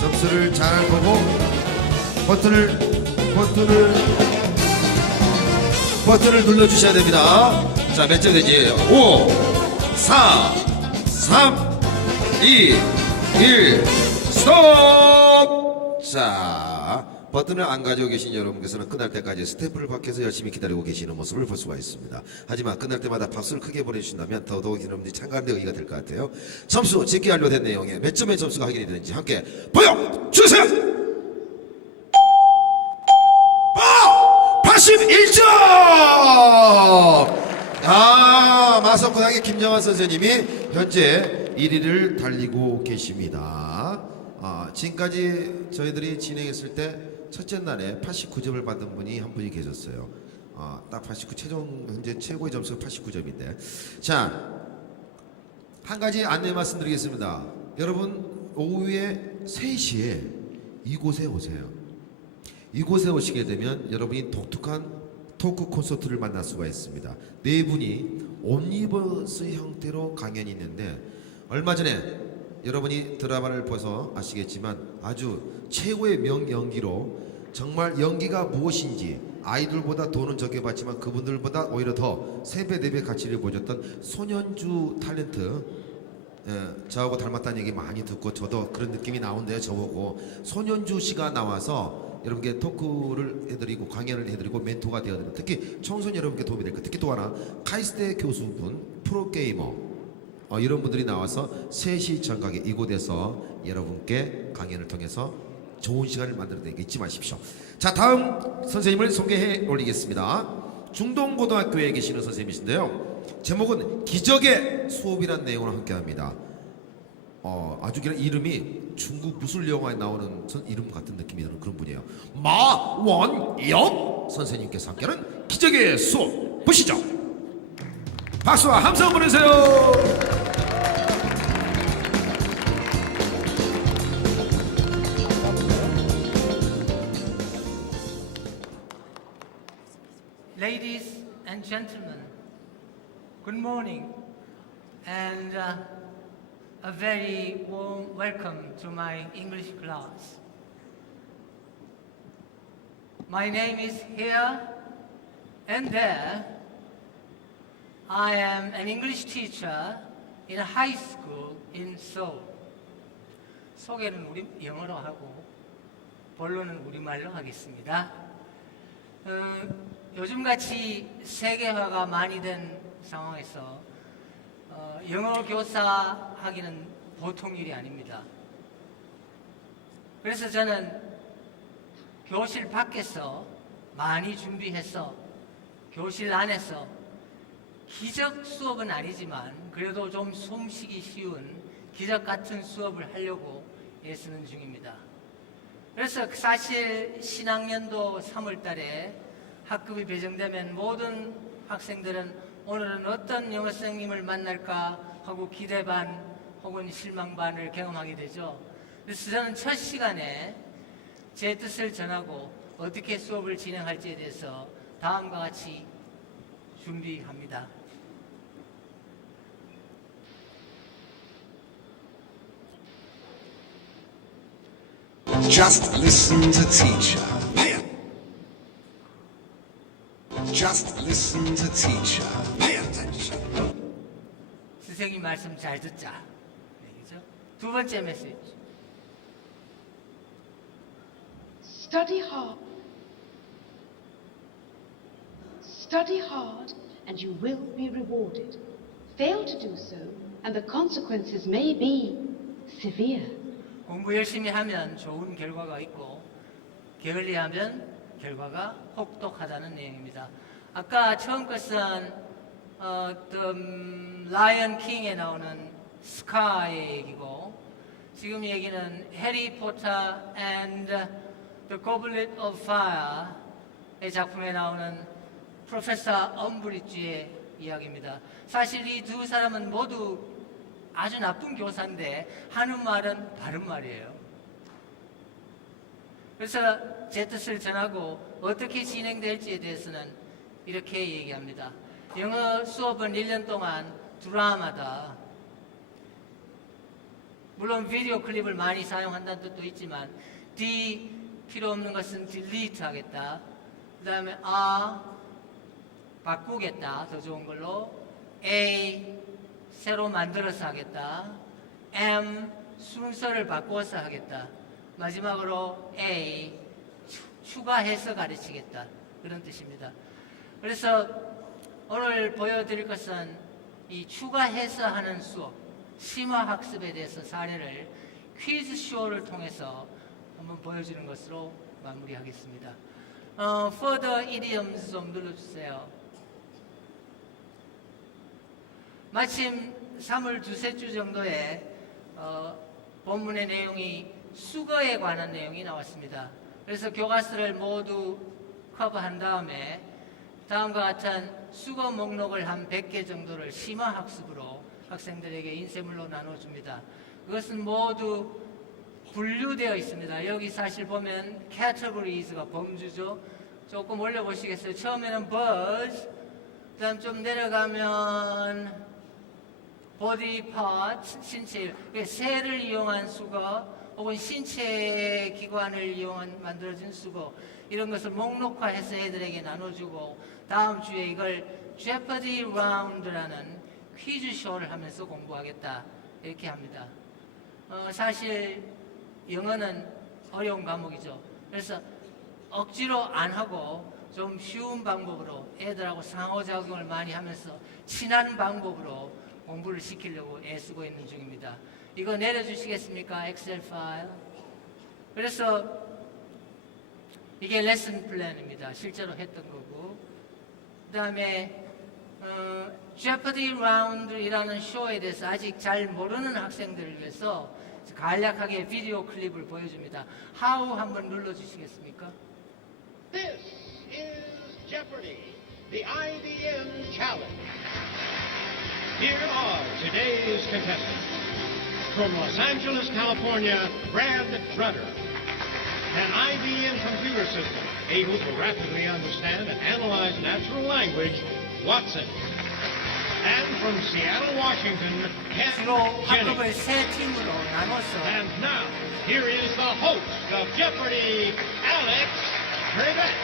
점수를 잘 보고 버튼을 눌러주셔야 됩니다. 자, 몇 점 되지? 5, 4, 3, 2, 1, 스톱! 자, 버튼을 안 가지고 계신 여러분께서는 끝날 때까지 스태프를 밖에서 열심히 기다리고 계시는 모습을 볼 수가 있습니다. 하지만 끝날 때마다 박수를 크게 보내주신다면 더더욱 여러분들이 참가하는 데 의의가 될 것 같아요. 점수, 제게 완료된 내용에 몇 점의 점수가 확인이 되는지 함께 보여주세요! 81점! 마석고등학교 김정환 선생님이 현재 1위를 달리고 계십니다. 지금까지 저희들이 진행했을 때 첫째 날에 89점을 받은 분이 한 분이 계셨어요. 딱 89, 최종 현재 최고의 점수가 89점인데. 자, 한 가지 안내 말씀드리겠습니다. 여러분, 오후에 3시에 이곳에 오세요. 이곳에 오시게 되면 여러분이 독특한 토크 콘서트를 만날 수가 있습니다. 네 분이 옴니버스 형태로 강연이 있는데, 얼마 전에 여러분이 드라마를 보셔서 아시겠지만 아주 최고의 명연기로, 정말 연기가 무엇인지 아이돌보다 돈은 적게 받지만 그분들보다 오히려 더 3배, 4배 가치를 보여줬던 손현주 탤런트, 저하고 닮았다는 얘기 많이 듣고 저도 그런 느낌이 나온대요. 저보고 손현주 씨가 나와서 여러분께 토크를 해드리고 강연을 해드리고 멘토가 되어드리고, 특히 청소년 여러분께 도움이 될 것. 특히 또 하나, 카이스트 교수분, 프로게이머, 이런 분들이 나와서 3시 정각에 이곳에서 여러분께 강연을 통해서 좋은 시간을 만들어내기 잊지 마십시오. 자, 다음 선생님을 소개해 올리겠습니다. 중동고등학교에 계시는 선생님이신데요, 제목은 기적의 수업이라는 내용을 함께합니다. 아주 그냥 이름이 중국 무술 영화에 나오는 이름 같은 느낌이 드는 그런 분이에요. 마원엽 선생님께서 함께하는 기적의 수업 보시죠. 박수와 함성 보내세요. Ladies and gentlemen, good morning and a very warm welcome to my English class. My name is here and there. I am an English teacher in a high school in Seoul. 소개는 우리 영어로 하고 본론은 우리말로 하겠습니다. 요즘같이 세계화가 많이 된 상황에서 영어 교사 하기는 보통 일이 아닙니다. 그래서 저는 교실 밖에서 많이 준비해서 교실 안에서 기적 수업은 아니지만 그래도 좀 숨쉬기 쉬운 기적 같은 수업을 하려고 애쓰는 중입니다. 그래서 사실 신학년도 3월 달에 학급이 배정되면 모든 학생들은 오늘은 어떤 영어 선생님을 만날까 하고 기대 반 혹은 실망 반을 경험하게 되죠. 그래서 저는 첫 시간에 제 뜻을 전하고 어떻게 수업을 진행할지에 대해서 다음과 같이 준비합니다. Just listen to teacher. Just listen to teacher. Pay attention. 선생님 말씀 잘 듣자. 얘기죠. 두 번째 메시지. Study hard. Study hard and you will be rewarded. Fail to do so and the consequences may be severe. 공부 열심히 하면 좋은 결과가 있고 게을리하면 결과가 혹독하다는 내용입니다. 아까 처음 것은 The Lion King에 나오는 스카의 얘기고 지금 얘기는 해리 포터 and The Goblet of Fire의 작품에 나오는 프로페서 엄브리지의 이야기입니다. 사실 이 두 사람은 모두 아주 나쁜 교사인데 하는 말은 바른 말이에요. 그래서 제 뜻을 전하고 어떻게 진행될지에 대해서는 이렇게 얘기합니다. 영어 수업은 1년 동안 드라마다. 물론 비디오 클립을 많이 사용한다는 뜻도 있지만 D 필요 없는 것은 delete 하겠다. 그 다음에 R 바꾸겠다. 더 좋은 걸로. A 새로 만들어서 하겠다. M 순서를 바꿔서 하겠다. 마지막으로 A 추가해서 가르치겠다. 그런 뜻입니다. 그래서 오늘 보여드릴 것은 이 추가해서 하는 수업, 심화학습에 대해서 사례를 퀴즈쇼를 통해서 한번 보여주는 것으로 마무리하겠습니다. Further idioms 좀 눌러주세요. 마침 3월 두세 주 정도에 본문의 내용이 수거에 관한 내용이 나왔습니다. 그래서 교과서를 모두 커버한 다음에 다음과 같은 수거 목록을 한 100개 정도를 심화학습으로 학생들에게 인쇄물로 나눠줍니다. 그것은 모두 분류되어 있습니다. 여기 사실 보면 categories가 범주죠. 조금 올려보시겠어요? 처음에는 birds, 그 다음 좀 내려가면 body parts, 신체, 새를 이용한 수거, 혹은 신체 기관을 이용한 만들어진 수거, 이런 것을 목록화해서 애들에게 나눠주고 다음 주에 이걸 Jeopardy Round라는 퀴즈쇼를 하면서 공부하겠다 이렇게 합니다. 사실 영어는 어려운 과목이죠. 그래서 억지로 안 하고 좀 쉬운 방법으로 애들하고 상호작용을 많이 하면서 친한 방법으로 공부를 시키려고 애쓰고 있는 중입니다. 이거 내려주시겠습니까? 엑셀 파일. 그래서 이게 레슨 플랜입니다. 실제로 했던 거고. 그 다음에 Jeopardy Round이라는 쇼에 대해서 아직 잘 모르는 학생들을 위해서 간략하게 비디오 클립을 보여줍니다. How 한번 눌러주시겠습니까? This is Jeopardy, the IBM Challenge. Here are today's contestants. From Los Angeles, California, Brad Drutter. An IBM computer system able to rapidly understand and analyze natural language, Watson. And from Seattle, Washington, Ken 주로 Jennings. 학급을 세 팀으로 나눠서 And now, here is the host of Jeopardy, Alex Trebek.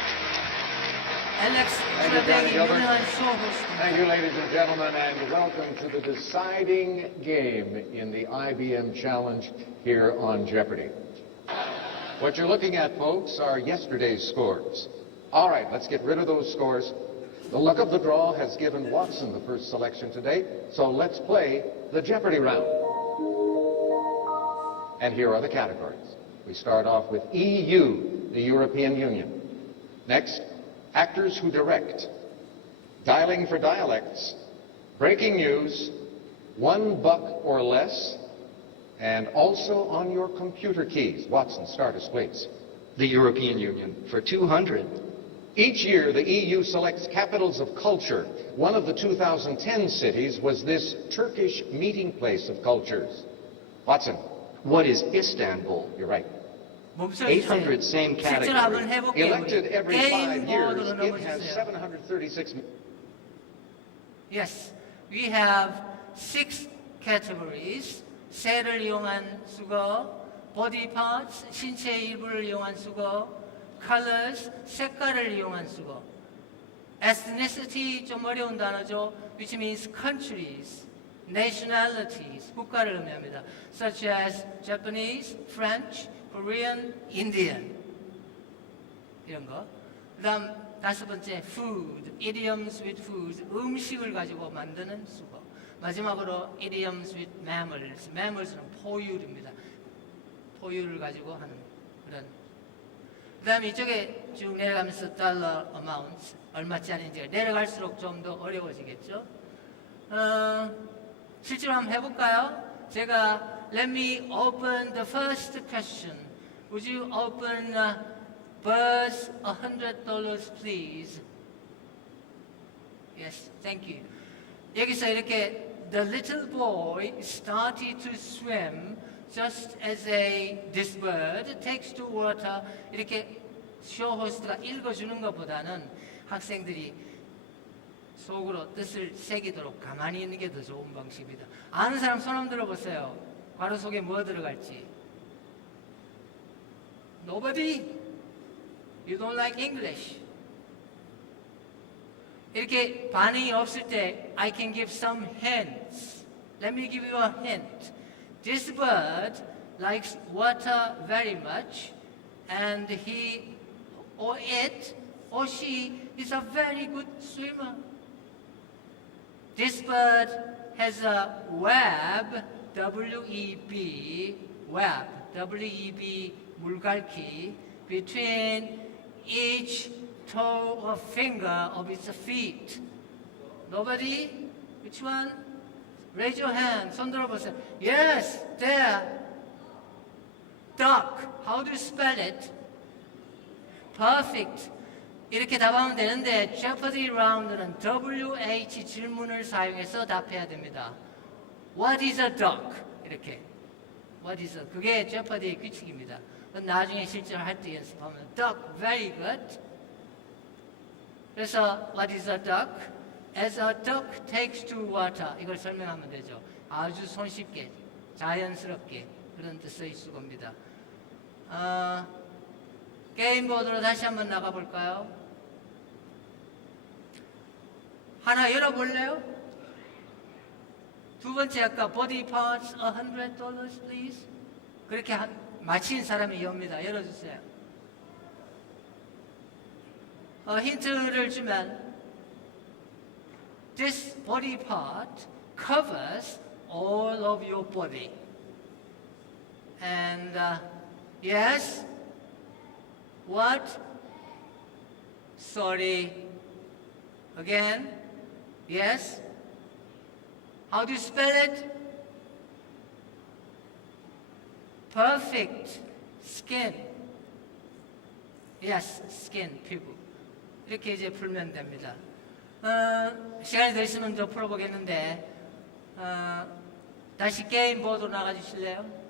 Alex Thank you, Johnny 트레벡이 Gilbert. 유명한 수어 호스트입니다. Thank you, ladies and gentlemen, and welcome to the deciding game in the IBM Challenge here on Jeopardy. What you're looking at, folks, are yesterday's scores. All right, let's get rid of those scores. The luck of the draw has given Watson the first selection today, so let's play the Jeopardy round. And here are the categories. We start off with EU, the European Union. Next, actors who direct. Dialing for dialects. Breaking news. $1 or less. And also on your computer keys. Watson, start us, please. The European Union for 200. Each year, the EU selects capitals of culture. One of the 2010 cities was this Turkish meeting place of cultures. Watson. What is Istanbul? You're right. 800, same 실제로 한번 category. 해볼게요. Elected every 게임 5 years, 모드로 it has 넘어주세요. 736. Yes, we have 6 categories. 새를 이용한 수거, body parts, 신체의 일부를 이용한 수거, colors, 색깔을 이용한 수거. ethnicity, 좀 어려운 단어죠. which means countries, nationalities, 국가를 의미합니다. such as Japanese, French, Korean, Indian. 이런 거. 그 다음 다섯 번째 food, idioms with food, 음식을 가지고 만드는 수거. 마지막으로 idioms with mammals, mammals는 포유류입니다. 포유를 가지고 하는 그런. 그 다음에 이쪽에 쭉 내려가면서 dollar amount, 얼마짜리인지 내려갈수록 좀 더 어려워지겠죠. 실제로 한번 해볼까요? 제가 let me open the first question. Would you open Buzz $100 please? Yes, thank you. 여기서 이렇게 the little boy started to swim just as this bird takes to water. 이렇게 쇼호스트가 읽어주는 것보다는 학생들이 속으로 뜻을 새기도록 가만히 있는 게 더 좋은 방식입니다. 아는 사람 손 한번 들어보세요. 괄호 속에 뭐 들어갈지. Nobody? You don't like English? 이렇게 반응이 없을 때 I can give some hints. Let me give you a hint. This bird likes water very much and he or it or she is a very good swimmer. This bird has a web, W-E-B, web, W-E-B, 물갈퀴, between each toe or finger of its feet. Nobody? Which one? Raise your hand. 손 들어보세요. Yes, there. Duck. How do you spell it? Perfect. 이렇게 답하면 되는데 Jeopardy 라운드는 WH 질문을 사용해서 답해야 됩니다. What is a duck? 이렇게. What is a? 그게 Jeopardy의 규칙입니다. 나중에 실제로 할 때 연습하면 duck, very good. 그래서 what is a duck? As a duck takes to water. 이걸 설명하면 되죠. 아주 손쉽게, 자연스럽게 그런 뜻의 수고입니다. 게임 보드로 다시 한번 나가볼까요? 하나 열어볼래요? 두 번째 아까 body parts $100 please. 그렇게 마친 사람이 엽니다. 열어주세요. 힌트를 주면 this body part covers all of your body. And yes, what? Sorry. Again, yes. How do you spell it? Perfect. Skin. Yes, skin, 피부. 이렇게 이제 풀면 됩니다. 시간이 더 있으면 더 풀어보겠는데, 다시 게임 보드로 나가주실래요?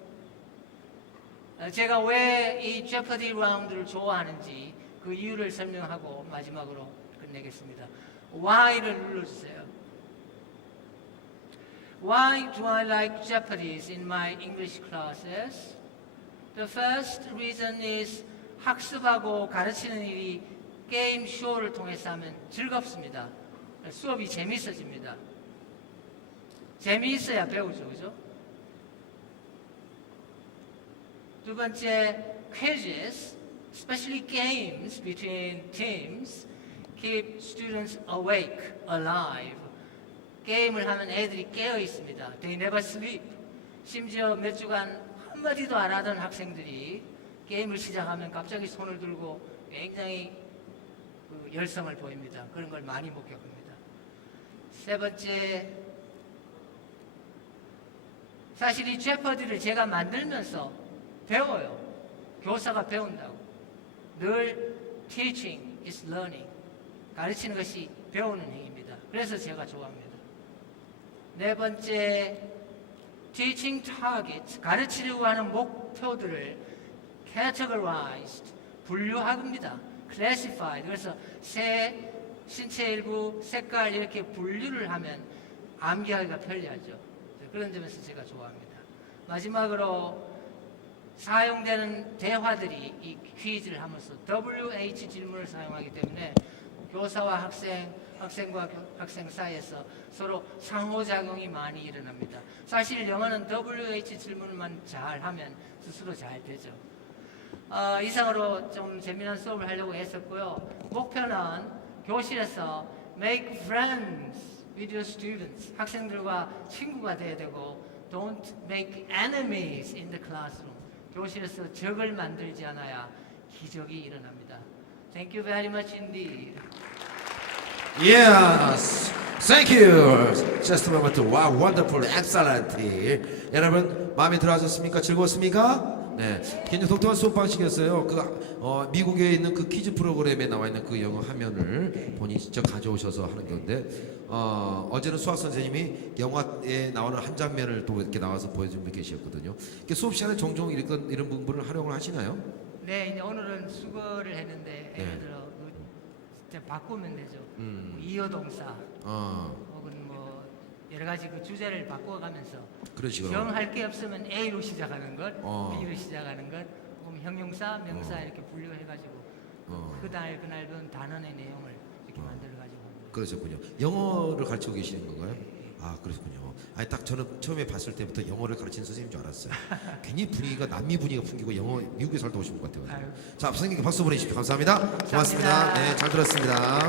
제가 왜 이 제퍼디 라운드를 좋아하는지 그 이유를 설명하고 마지막으로 끝내겠습니다. Why를 눌러주세요. Why do I like Jeopardies in my English classes? The first reason is 학습하고 가르치는 일이 게임 쇼를 통해서 하면 즐겁습니다. 수업이 재미있어집니다. 재미있어야 배우죠, 그죠? 두 번째, quizzes, especially games between teams, keep students awake, alive. 게임을 하면 애들이 깨어 있습니다. They never sleep. 심지어 몇 주간 한마디도 안 하던 학생들이 게임을 시작하면 갑자기 손을 들고 굉장히 열성을 보입니다. 그런 걸 많이 목격합니다. 세 번째, 사실 이 제퍼디를 제가 만들면서 배워요. 교사가 배운다고. 늘 teaching is learning. 가르치는 것이 배우는 행위입니다. 그래서 제가 좋아합니다. 네 번째, teaching targets, 가르치려고 하는 목표들을 categorized, 분류합니다. classified, 그래서 새, 신체 일부, 색깔 이렇게 분류를 하면 암기하기가 편리하죠. 그런 점에서 제가 좋아합니다. 마지막으로 사용되는 대화들이 이 퀴즈를 하면서 WH 질문을 사용하기 때문에 교사와 학생, 학생과 학생 사이에서 서로 상호작용이 많이 일어납니다. 사실 영어는 WH 질문만 잘 하면 스스로 잘 되죠. 이상으로 좀 재미난 수업을 하려고 했었고요. 목표는 교실에서 make friends with your students. 학생들과 친구가 돼야 되고 don't make enemies in the classroom. 교실에서 적을 만들지 않아야 기적이 일어납니다. Thank you very much indeed. Yes, thank you. Just a moment. Wow, wonderful, excellent. 여러분 마음에 들어하셨습니까? 즐거웠습니까? 네, 굉장히 독특한 수업 방식이었어요. 미국에 있는 그 퀴즈 프로그램에 나와 있는 그 영어 화면을 본인이 직접 가져오셔서 하는 건데, 어제는 수학 선생님이 영화에 나오는 한 장면을 또 이렇게 나와서 보여준 분 계셨거든요. 수업 시간에 종종 이런 부분을 활용을 하시나요? 네, 이제 오늘은 수거를 했는데 예를 들어 진짜 바꾸면 되죠. 이어동사 혹은 뭐 여러 가지 그 주제를 바꿔가면서 그런 식으로 정할 게 없으면 A로 시작하는 것, B로 시작하는 것, 혹은 형용사, 명사 이렇게 분류해가지고 그날 배운 단원의 내용을 이렇게 만들어가지고. 그러셨군요. 영어를 가르치고 계시는 건가요? 아, 그렇군요. 아니, 딱 저는 처음에 봤을 때부터 영어를 가르치는 선생님인 줄 알았어요. 괜히 분위기가 남미 분위기가 풍기고 영어 미국에 살다 오신 것 같아요. 자, 선생님께 박수 보내주십시오. 감사합니다. 고맙습니다. 네, 잘 들었습니다.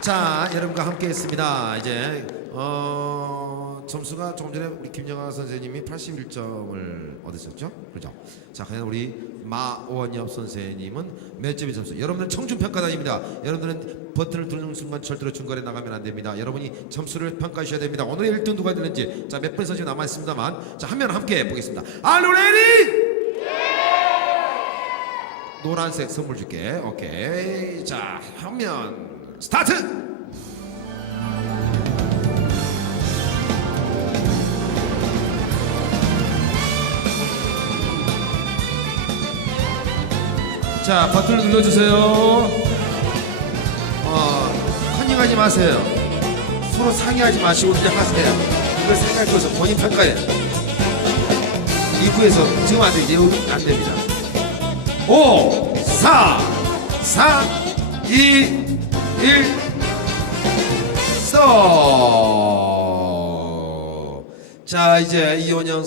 자, 여러분과 함께 했습니다. 이제 점수가 조금 전에 우리 김영하 선생님이 81점을 얻으셨죠? 그렇죠? 자, 과연 우리 마원엽 선생님은 몇 점의 점수? 여러분들은 청중평가단입니다. 여러분들은 버튼을 누르는 순간 절대로 중간에 나가면 안 됩니다. 여러분이 점수를 평가하셔야 됩니다. 오늘의 1등 누가 되는지. 자, 몇 분 선생님 남아있습니다만, 자, 한 명 함께 보겠습니다. Are you ready? 노란색 선물 줄게. 오케이. 자, 화면 스타트! 자, 버튼을 눌러주세요. 컨닝하지 마세요. 서로 상의하지 마시고 그냥 하세요. 이걸 생각해서 본인 평가해. 입구에서 지금 안 돼. 이제 안 됩니다. 5, 4, 3, 2, 1, 써. 자, 이제 이원영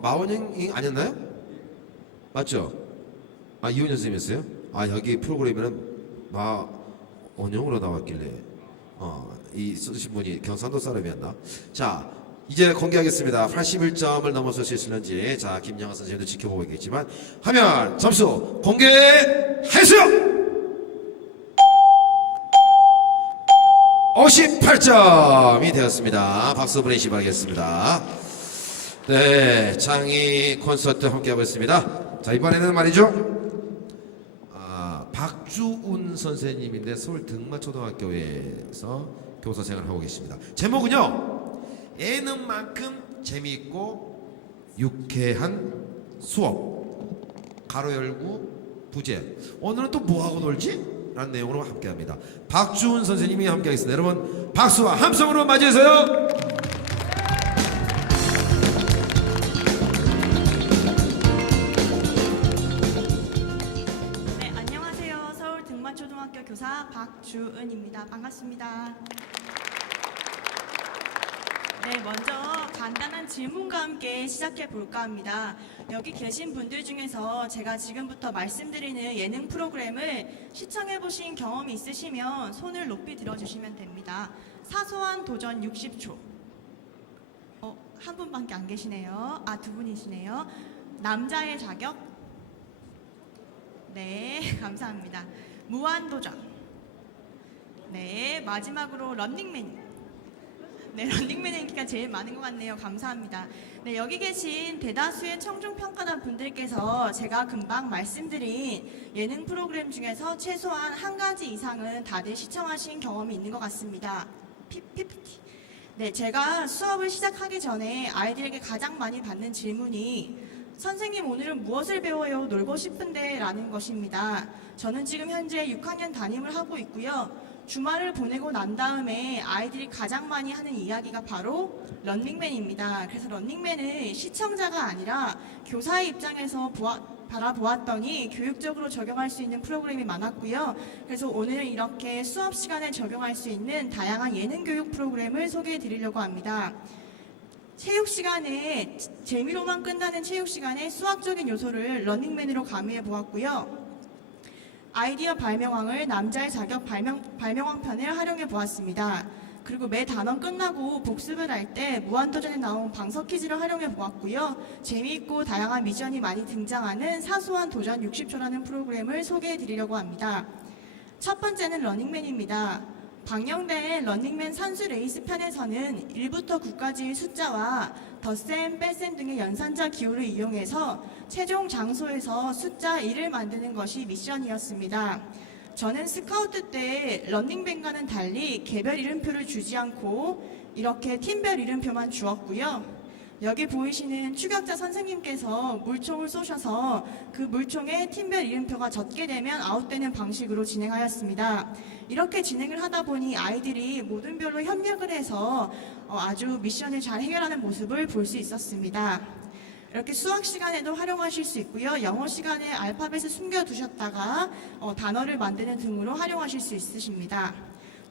마원영이 아니었나요? 맞죠? 아, 이훈현 선생님이었어요? 아, 여기 프로그램에는 마원영으로 나왔길래 이 쓰신 분이 경상도 사람이었나? 자, 이제 공개하겠습니다. 81점을 넘어설 수 있을는지. 자, 김영하 선생님도 지켜보고 있겠지만 화면 점수 공개하세요. 58점이 되었습니다. 박수 보내시기 바라겠습니다. 네, 창의 콘서트 함께하고 있습니다. 자, 이번에는 말이죠, 박주운 선생님인데 서울 등마초등학교에서 교사생활을 하고 계십니다. 제목은요, 예능만큼 재미있고 유쾌한 수업, 가로 열고 부제. 오늘은 또 뭐하고 놀지? 라는 내용으로 함께합니다. 박주운 선생님이 함께하겠습니다. 여러분 박수와 함성으로 맞이해서요. 초등학교 교사 박주은입니다. 반갑습니다. 네, 먼저 간단한 질문과 함께 시작해 볼까 합니다. 여기 계신 분들 중에서 제가 지금부터 말씀드리는 예능 프로그램을 시청해 보신 경험이 있으시면 손을 높이 들어주시면 됩니다. 사소한 도전 60초. 한 분밖에 안 계시네요. 아, 두 분이시네요. 남자의 자격. 네, 감사합니다. 무한도전. 네, 마지막으로 런닝맨. 네, 런닝맨의 인기가 제일 많은 것 같네요. 감사합니다. 네, 여기 계신 대다수의 청중평가단 분들께서 제가 금방 말씀드린 예능 프로그램 중에서 최소한 한 가지 이상은 다들 시청하신 경험이 있는 것 같습니다. PPT. 네, 제가 수업을 시작하기 전에 아이들에게 가장 많이 받는 질문이 선생님, 오늘은 무엇을 배워요? 놀고 싶은데 라는 것입니다. 저는 지금 현재 6학년 담임을 하고 있고요. 주말을 보내고 난 다음에 아이들이 가장 많이 하는 이야기가 바로 런닝맨입니다. 그래서 런닝맨을 시청자가 아니라 교사의 입장에서 바라보았더니 교육적으로 적용할 수 있는 프로그램이 많았고요. 그래서 오늘 이렇게 수업 시간에 적용할 수 있는 다양한 예능 교육 프로그램을 소개해 드리려고 합니다. 체육 시간에 재미로만 끝나는 체육 시간에 수학적인 요소를 런닝맨으로 가미해 보았고요. 아이디어 발명왕을 남자의 자격 발명왕 편을 활용해 보았습니다. 그리고 매 단원 끝나고 복습을 할 때 무한도전에 나온 방석 퀴즈를 활용해 보았고요. 재미있고 다양한 미션이 많이 등장하는 사소한 도전 60초라는 프로그램을 소개해 드리려고 합니다. 첫 번째는 러닝맨입니다. 방영된 런닝맨 선수 레이스 편에서는 1부터 9까지의 숫자와 덧셈, 뺄셈 등의 연산자 기호를 이용해서 최종 장소에서 숫자 1을 만드는 것이 미션이었습니다. 저는 스카우트 때 런닝맨과는 달리 개별 이름표를 주지 않고 이렇게 팀별 이름표만 주었고요. 여기 보이시는 추격자 선생님께서 물총을 쏘셔서 그 물총에 팀별 이름표가 젖게 되면 아웃되는 방식으로 진행하였습니다. 이렇게 진행을 하다 보니 아이들이 모든 별로 협력을 해서 아주 미션을 잘 해결하는 모습을 볼 수 있었습니다. 이렇게 수학 시간에도 활용하실 수 있고요. 영어 시간에 알파벳을 숨겨두셨다가 단어를 만드는 등으로 활용하실 수 있으십니다.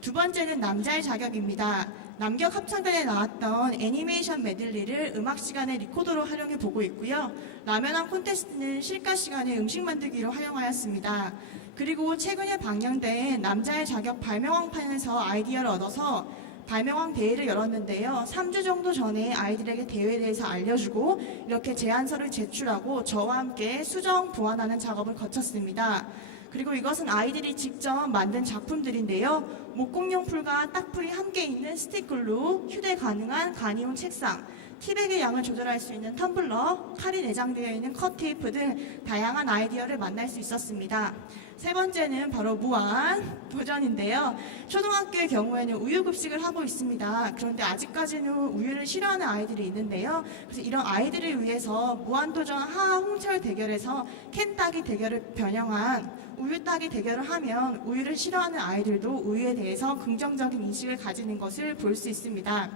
두 번째는 남자의 자격입니다. 남격 합창단에 나왔던 애니메이션 메들리를 음악 시간에 리코더로 활용해 보고 있고요. 라면왕 콘테스트는 실가 시간에 음식 만들기로 활용하였습니다. 그리고 최근에 방영된 남자의 자격 발명왕판에서 아이디어를 얻어서 발명왕 대회를 열었는데요. 3주 정도 전에 아이들에게 대회에 대해서 알려주고 이렇게 제안서를 제출하고 저와 함께 수정 보완하는 작업을 거쳤습니다. 그리고 이것은 아이들이 직접 만든 작품들인데요. 목공용풀과 딱풀이 함께 있는 스틱글루, 휴대 가능한 간이용 책상, 티백의 양을 조절할 수 있는 텀블러, 칼이 내장되어 있는 컷 테이프 등 다양한 아이디어를 만날 수 있었습니다. 세 번째는 바로 무한 도전인데요. 초등학교의 경우에는 우유급식을 하고 있습니다. 그런데 아직까지는 우유를 싫어하는 아이들이 있는데요. 그래서 이런 아이들을 위해서 무한도전 하하 홍철 대결에서 캔 따기 대결을 변형한 우유 따기 대결을 하면 우유를 싫어하는 아이들도 우유에 대해서 긍정적인 인식을 가지는 것을 볼 수 있습니다.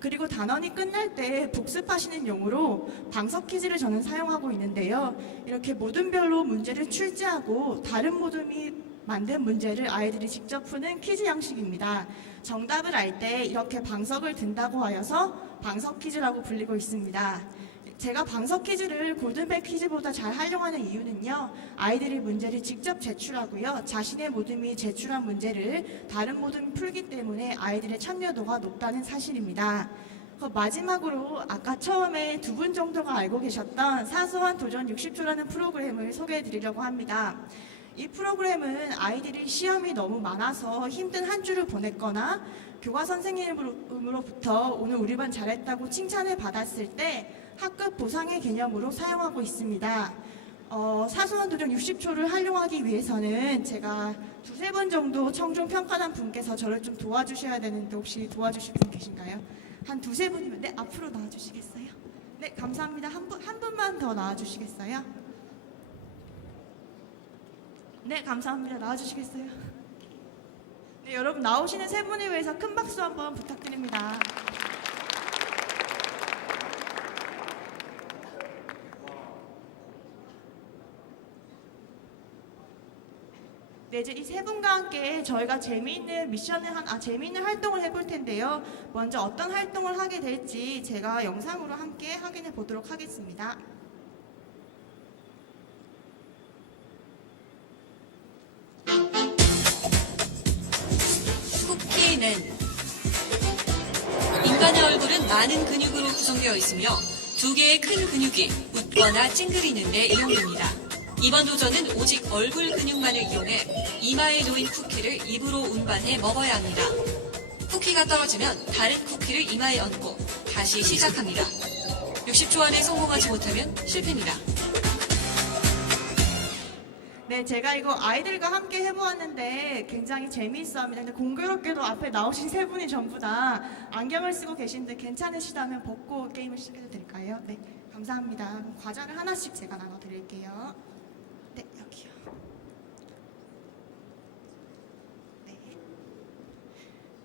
그리고 단원이 끝날 때 복습하시는 용으로 방석 퀴즈를 저는 사용하고 있는데요. 이렇게 모든 별로 문제를 출제하고 다른 모둠이 만든 문제를 아이들이 직접 푸는 퀴즈 양식입니다. 정답을 알 때 이렇게 방석을 든다고 하여서 방석 퀴즈라고 불리고 있습니다. 제가 방석 퀴즈를 골든벨 퀴즈보다 잘 활용하는 이유는요. 아이들이 문제를 직접 제출하고요. 자신의 모둠이 제출한 문제를 다른 모둠이 풀기 때문에 아이들의 참여도가 높다는 사실입니다. 마지막으로 아까 처음에 2분 정도가 알고 계셨던 사소한 도전 60초라는 프로그램을 소개해 드리려고 합니다. 이 프로그램은 아이들이 시험이 너무 많아서 힘든 한 주를 보냈거나 교과 선생님으로부터 오늘 우리 반 잘했다고 칭찬을 받았을 때 학급 보상의 개념으로 사용하고 있습니다. 사소한 도전 60초를 활용하기 위해서는 제가 2-3번 정도 청중평가단 분께서 저를 좀 도와주셔야 되는데 혹시 도와주실 분 계신가요? 한 2-3분이면 네, 앞으로 나와주시겠어요? 네, 감사합니다. 한 분만 더 나와주시겠어요? 네, 감사합니다. 나와주시겠어요? 네, 여러분 나오시는 세 분을 위해서 큰 박수 한번 부탁드립니다. 네, 이제 이 세 분과 함께 저희가 재미있는 활동을 해볼 텐데요. 먼저 어떤 활동을 하게 될지 제가 영상으로 함께 확인해 보도록 하겠습니다. 쿠키는 인간의 얼굴은 많은 근육으로 구성되어 있으며 2개의 큰 근육이 웃거나 찡그리는 데 이용됩니다. 이번 도전은 오직 얼굴 근육만을 이용해 이마에 놓인 쿠키를 입으로 운반해 먹어야 합니다. 쿠키가 떨어지면 다른 쿠키를 이마에 얹고 다시 시작합니다. 60초 안에 성공하지 못하면 실패입니다. 네, 제가 이거 아이들과 함께 해보았는데 굉장히 재미있어합니다. 근데 공교롭게도 앞에 나오신 세 분이 전부 다 안경을 쓰고 계신데 괜찮으시다면 벗고 게임을 시작해도 될까요? 네, 감사합니다. 그럼 과자를 하나씩 제가 나눠드릴게요. 네, 여기요.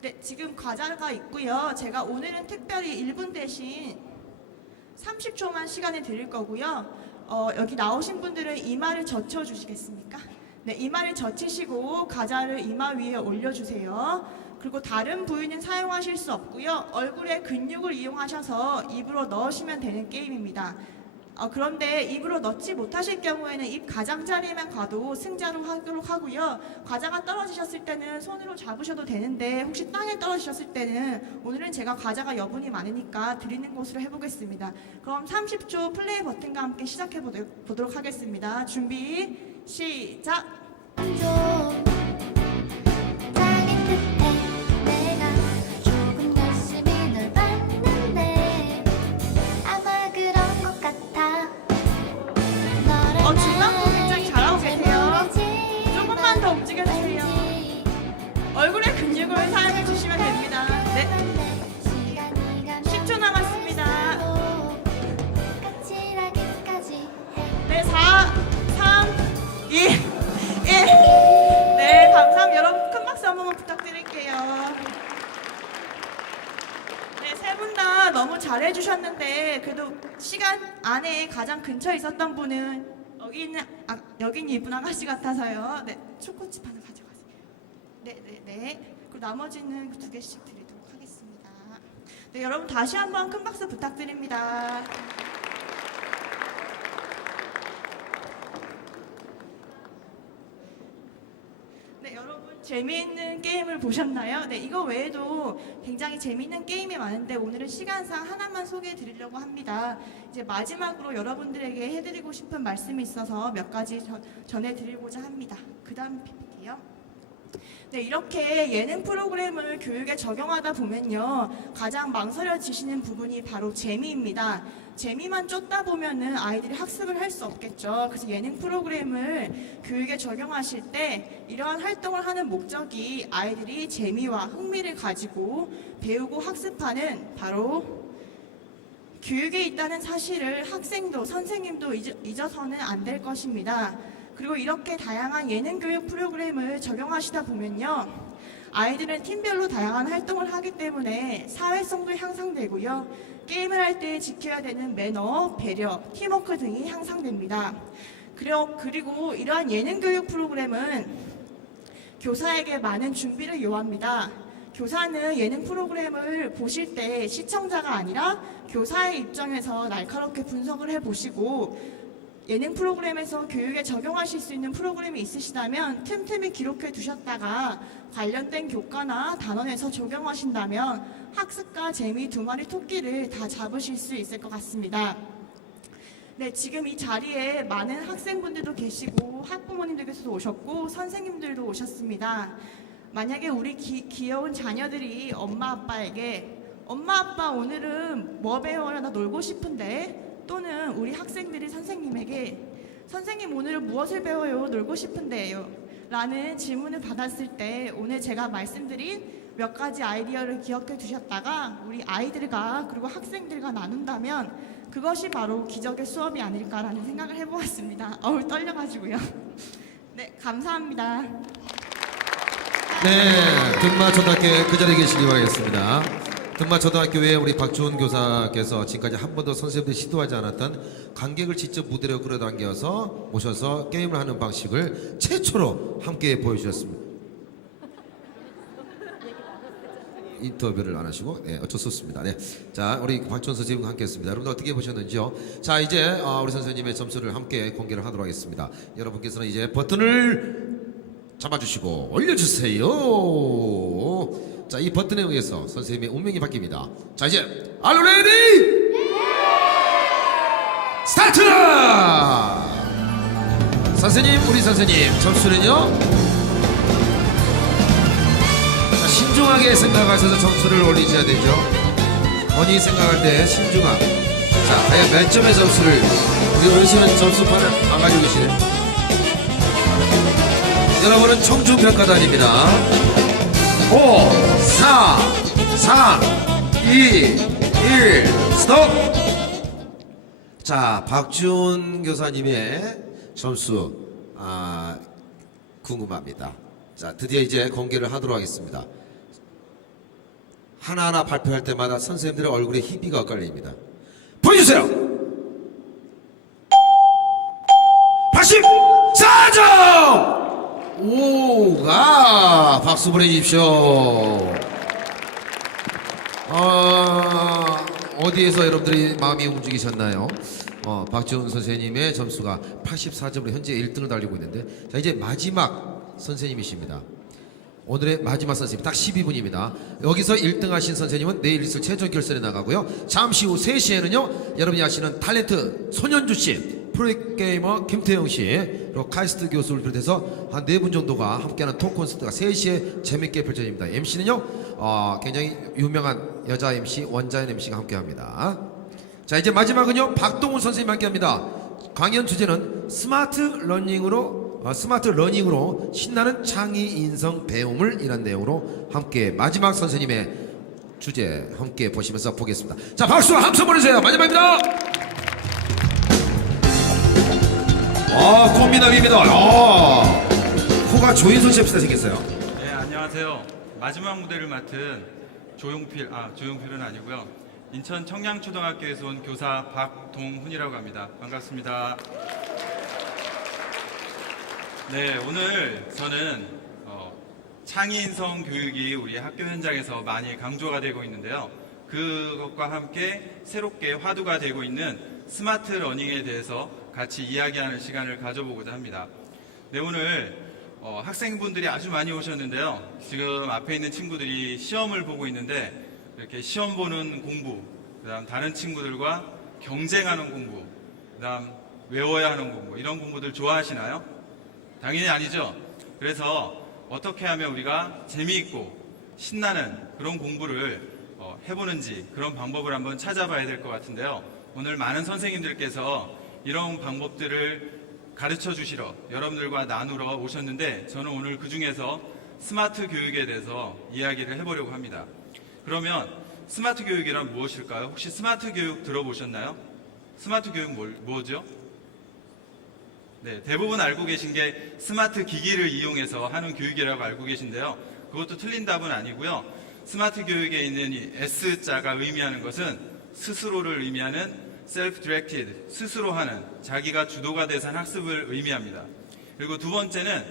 네, 지금 과자가 있고요. 제가 오늘은 특별히 1분 대신 30초만 시간을 드릴 거고요. 여기 나오신 분들은 이마를 젖혀주시겠습니까? 네, 이마를 젖히시고 과자를 이마 위에 올려주세요. 그리고 다른 부위는 사용하실 수 없고요. 얼굴의 근육을 이용하셔서 입으로 넣으시면 되는 게임입니다. 그런데 입으로 넣지 못하실 경우에는 입 가장자리에만 가도 승자로 하도록 하고요. 과자가 떨어지셨을 때는 손으로 잡으셔도 되는데 혹시 땅에 떨어지셨을 때는 오늘은 제가 과자가 여분이 많으니까 드리는 곳으로 해보겠습니다. 그럼 30초 플레이 버튼과 함께 시작해 보도록 하겠습니다. 준비 시작! 중간 부분 굉장히 잘하고 계세요. 조금만 더 움직여주세요. 얼굴의 근육을 사용해 주시면 됩니다. 네. 10초 남았습니다. 네, 4, 3, 2, 1. 네, 감사합니다. 여러분 큰 박수 한 번만 부탁드릴게요. 네, 세 분 다 너무 잘해주셨는데 그래도 시간 안에 가장 근처에 있었던 분은 여기는 이쁜 아가씨 같아서요. 네, 초코칩 하나 가져가세요. 네. 그리고 나머지는 2개씩 드리도록 하겠습니다. 네, 여러분 다시 한번 큰 박수 부탁드립니다. 네, 여러분 재미있는 게임을 보셨나요? 네, 이거 외에도 굉장히 재미있는 게임이 많은데 오늘은 시간상 하나만 소개해 드리려고 합니다. 이제 마지막으로 여러분들에게 해드리고 싶은 말씀이 있어서 몇 가지 전해드리고자 합니다. 그 다음 PPT요. 네, 이렇게 예능 프로그램을 교육에 적용하다 보면요, 가장 망설여지시는 부분이 바로 재미입니다. 재미만 쫓다 보면은 아이들이 학습을 할 수 없겠죠. 그래서 예능 프로그램을 교육에 적용하실 때 이러한 활동을 하는 목적이 아이들이 재미와 흥미를 가지고 배우고 학습하는 바로 교육에 있다는 사실을 학생도 선생님도 잊어서는 안 될 것입니다. 그리고 이렇게 다양한 예능 교육 프로그램을 적용하시다 보면요, 아이들은 팀별로 다양한 활동을 하기 때문에 사회성도 향상되고요, 게임을 할 때 지켜야 되는 매너, 배려, 팀워크 등이 향상됩니다. 그리고 이러한 예능 교육 프로그램은 교사에게 많은 준비를 요합니다. 교사는 예능 프로그램을 보실 때 시청자가 아니라 교사의 입장에서 날카롭게 분석을 해보시고, 예능 프로그램에서 교육에 적용하실 수 있는 프로그램이 있으시다면 틈틈이 기록해 두셨다가 관련된 교과나 단원에서 적용하신다면 학습과 재미 두 마리 토끼를 다 잡으실 수 있을 것 같습니다. 네, 지금 이 자리에 많은 학생분들도 계시고 학부모님들께서도 오셨고 선생님들도 오셨습니다. 만약에 우리 귀여운 자녀들이 엄마 아빠에게 엄마 아빠 오늘은 뭐 배워요? 나 놀고 싶은데, 또는 우리 학생들이 선생님에게 선생님 오늘은 무엇을 배워요? 놀고 싶은데요 라는 질문을 받았을 때 오늘 제가 말씀드린 몇 가지 아이디어를 기억해 두셨다가 우리 아이들과 그리고 학생들과 나눈다면 그것이 바로 기적의 수업이 아닐까라는 생각을 해보았습니다. 떨려가지고요. 네, 감사합니다. 네, 등마초등학교에 그 자리에 계시기 바라겠습니다. 등마초등학교에 우리 박주은 교사께서 지금까지 한 번도 선생님들이 시도하지 않았던 관객을 직접 무대로 끌어당겨서 모셔서 게임을 하는 방식을 최초로 함께 보여주셨습니다. 인터뷰를 안 하시고, 네, 어쩔 수 없습니다. 네. 자, 우리 박주은 선생님과 함께 했습니다. 여러분들 어떻게 보셨는지요? 자, 이제 우리 선생님의 점수를 함께 공개를 하도록 하겠습니다. 여러분께서는 이제 버튼을 잡아주시고 올려주세요. 자, 이 버튼에 의해서 선생님의 운명이 바뀝니다. 자, 이제 Are you ready? 스타트! 선생님, 우리 선생님 점수는요? 자, 신중하게 생각하셔서 점수를 올리셔야 되죠. 본인이 생각할 때 신중하게. 자, 과연 몇 점의 점수를, 우리 어르신은 점수판을 안 가지고 계시네. 여러분은 청중평가단입니다. 5, 4, 3, 2, 1, 스톱! 자, 박주은 교사님의 점수, 궁금합니다. 자, 드디어 이제 공개를 하도록 하겠습니다. 하나하나 발표할 때마다 선생님들의 얼굴에 희비가 엇갈립니다. 보여주세요! 84점! 박수 보내주십시오. 어디에서 여러분들이 마음이 움직이셨나요? 박지훈 선생님의 점수가 84점으로 현재 1등을 달리고 있는데, 자, 이제 마지막 선생님이십니다. 오늘의 마지막 선생님, 딱 12분입니다. 여기서 1등 하신 선생님은 내일 있을 최종 결선에 나가고요. 잠시 후 3시에는요, 여러분이 아시는 탤런트 손현주 씨, 프로게이머 김태형 씨, 그리고 카이스트 교수를 비롯해서 한 4분 정도가 함께하는 토크 콘서트가 3시에 재밌게 펼쳐집니다. MC는요, 굉장히 유명한 여자 MC, 원자연 MC가 함께합니다. 자, 이제 마지막은요, 박동훈 선생님이 함께합니다. 강연 주제는 스마트 러닝으로 신나는 창의 인성 배움을 이란 내용으로 함께 마지막 선생님의 주제 함께 보시면서 보겠습니다. 자, 박수 함성 보내주세요. 마지막입니다. 꽃미남입니다. 코가 조인선 씨 생겼어요. 네, 안녕하세요. 마지막 무대를 맡은 조용필은 아니고요. 인천 청량초등학교에서 온 교사 박동훈이라고 합니다. 반갑습니다. 네, 오늘 저는 창의인성 교육이 우리 학교 현장에서 많이 강조가 되고 있는데요. 그것과 함께 새롭게 화두가 되고 있는 스마트 러닝에 대해서 같이 이야기하는 시간을 가져보고자 합니다. 네, 오늘 학생분들이 아주 많이 오셨는데요. 지금 앞에 있는 친구들이 시험을 보고 있는데, 이렇게 시험 보는 공부, 그 다음 다른 친구들과 경쟁하는 공부, 그 다음 외워야 하는 공부, 이런 공부들 좋아하시나요? 당연히 아니죠. 그래서 어떻게 하면 우리가 재미있고 신나는 그런 공부를 해보는지, 그런 방법을 한번 찾아봐야 될 것 같은데요. 오늘 많은 선생님들께서 이런 방법들을 가르쳐 주시러 여러분들과 나누러 오셨는데, 저는 오늘 그 중에서 스마트 교육에 대해서 이야기를 해보려고 합니다. 그러면 스마트 교육이란 무엇일까요? 혹시 스마트 교육 들어보셨나요? 스마트 교육 뭐죠? 네, 대부분 알고 계신 게 스마트 기기를 이용해서 하는 교육이라고 알고 계신데요. 그것도 틀린 답은 아니고요. 스마트 교육에 있는 이 S자가 의미하는 것은 스스로를 의미하는 self-directed, 스스로 하는, 자기가 주도가 돼서 한 학습을 의미합니다. 그리고 두 번째는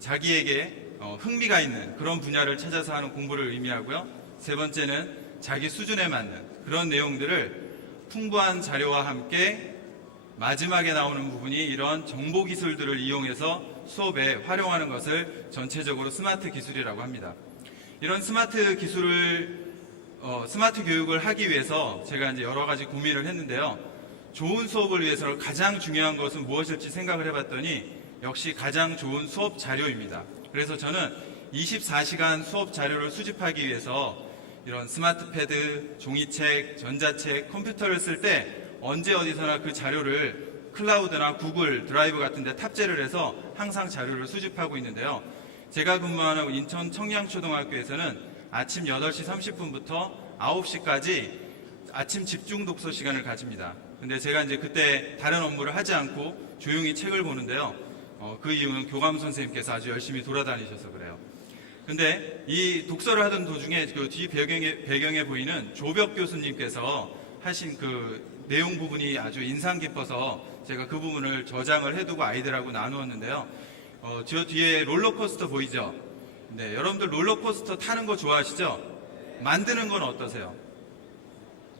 자기에게 흥미가 있는 그런 분야를 찾아서 하는 공부를 의미하고요. 세 번째는 자기 수준에 맞는 그런 내용들을 풍부한 자료와 함께 마지막에 나오는 부분이 이런 정보 기술들을 이용해서 수업에 활용하는 것을 전체적으로 스마트 기술이라고 합니다. 이런 스마트 교육을 하기 위해서 제가 이제 여러 가지 고민을 했는데요. 좋은 수업을 위해서 가장 중요한 것은 무엇일지 생각을 해봤더니 역시 가장 좋은 수업 자료입니다. 그래서 저는 24시간 수업 자료를 수집하기 위해서 이런 스마트패드, 종이책, 전자책, 컴퓨터를 쓸 때 언제 어디서나 그 자료를 클라우드나 구글 드라이브 같은 데 탑재를 해서 항상 자료를 수집하고 있는데요. 제가 근무하는 인천 청량초등학교에서는 아침 8시 30분부터 9시까지 아침 집중 독서 시간을 가집니다. 근데 제가 이제 그때 다른 업무를 하지 않고 조용히 책을 보는데요. 그 이유는 교감 선생님께서 아주 열심히 돌아다니셔서 그래요. 근데 이 독서를 하던 도중에 그 뒤 배경에 보이는 조벽 교수님께서 하신 그 내용 부분이 아주 인상 깊어서 제가 그 부분을 저장을 해두고 아이들하고 나누었는데요. 저 뒤에 롤러코스터 보이죠? 네, 여러분들 롤러코스터 타는 거 좋아하시죠? 만드는 건 어떠세요?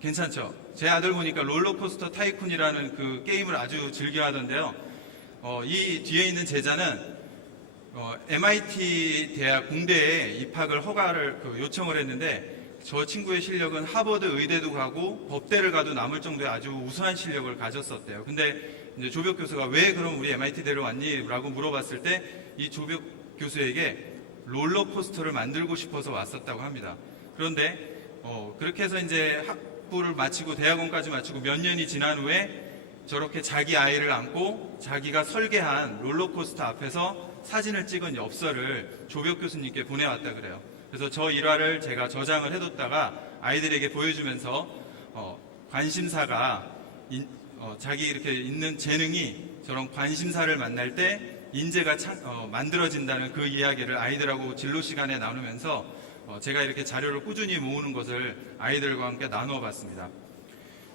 괜찮죠? 제 아들 보니까 롤러코스터 타이쿤이라는 그 게임을 아주 즐겨 하던데요. 이 뒤에 있는 제자는 MIT 대학 공대에 입학을 요청을 했는데, 저 친구의 실력은 하버드 의대도 가고 법대를 가도 남을 정도의 아주 우수한 실력을 가졌었대요. 근데 이제 조벽 교수가 왜 그럼 우리 MIT대로 왔니? 라고 물어봤을 때 이 조벽 교수에게 롤러코스터를 만들고 싶어서 왔었다고 합니다. 그런데 그렇게 해서 이제 학부를 마치고 대학원까지 마치고 몇 년이 지난 후에 저렇게 자기 아이를 안고 자기가 설계한 롤러코스터 앞에서 사진을 찍은 엽서를 조벽 교수님께 보내왔다 그래요. 그래서 저 일화를 제가 저장을 해뒀다가 아이들에게 보여주면서 관심사가 자기 이렇게 있는 재능이 저런 관심사를 만날 때 인재가 만들어진다는 그 이야기를 아이들하고 진로 시간에 나누면서 제가 이렇게 자료를 꾸준히 모으는 것을 아이들과 함께 나누어 봤습니다.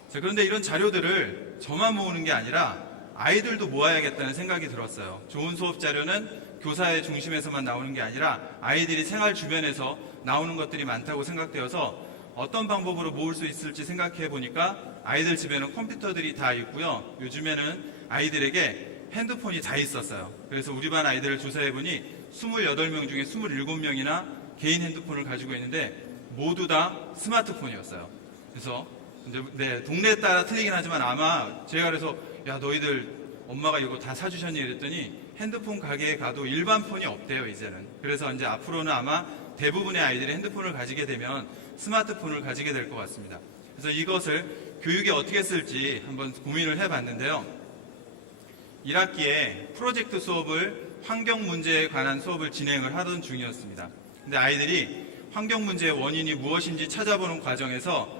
자, 그런데 이런 자료들을 저만 모으는 게 아니라 아이들도 모아야겠다는 생각이 들었어요. 좋은 수업 자료는 교사의 중심에서만 나오는 게 아니라 아이들이 생활 주변에서 나오는 것들이 많다고 생각되어서 어떤 방법으로 모을 수 있을지 생각해 보니까 아이들 집에는 컴퓨터들이 다 있고요. 요즘에는 아이들에게 핸드폰이 다 있었어요. 그래서 우리 반 아이들을 조사해 보니 28명 중에 27명이나 개인 핸드폰을 가지고 있는데 모두 다 스마트폰이었어요. 그래서 이제 네, 동네에 따라 틀리긴 하지만 아마 제가 그래서 야 너희들 엄마가 이거 다 사주셨니 이랬더니 핸드폰 가게에 가도 일반 폰이 없대요 이제는. 그래서 이제 앞으로는 아마 대부분의 아이들이 핸드폰을 가지게 되면 스마트폰을 가지게 될 것 같습니다. 그래서 이것을 교육에 어떻게 쓸지 한번 고민을 해봤는데요. 1학기에 프로젝트 수업을 환경 문제에 관한 수업을 진행을 하던 중이었습니다. 근데 아이들이 환경 문제의 원인이 무엇인지 찾아보는 과정에서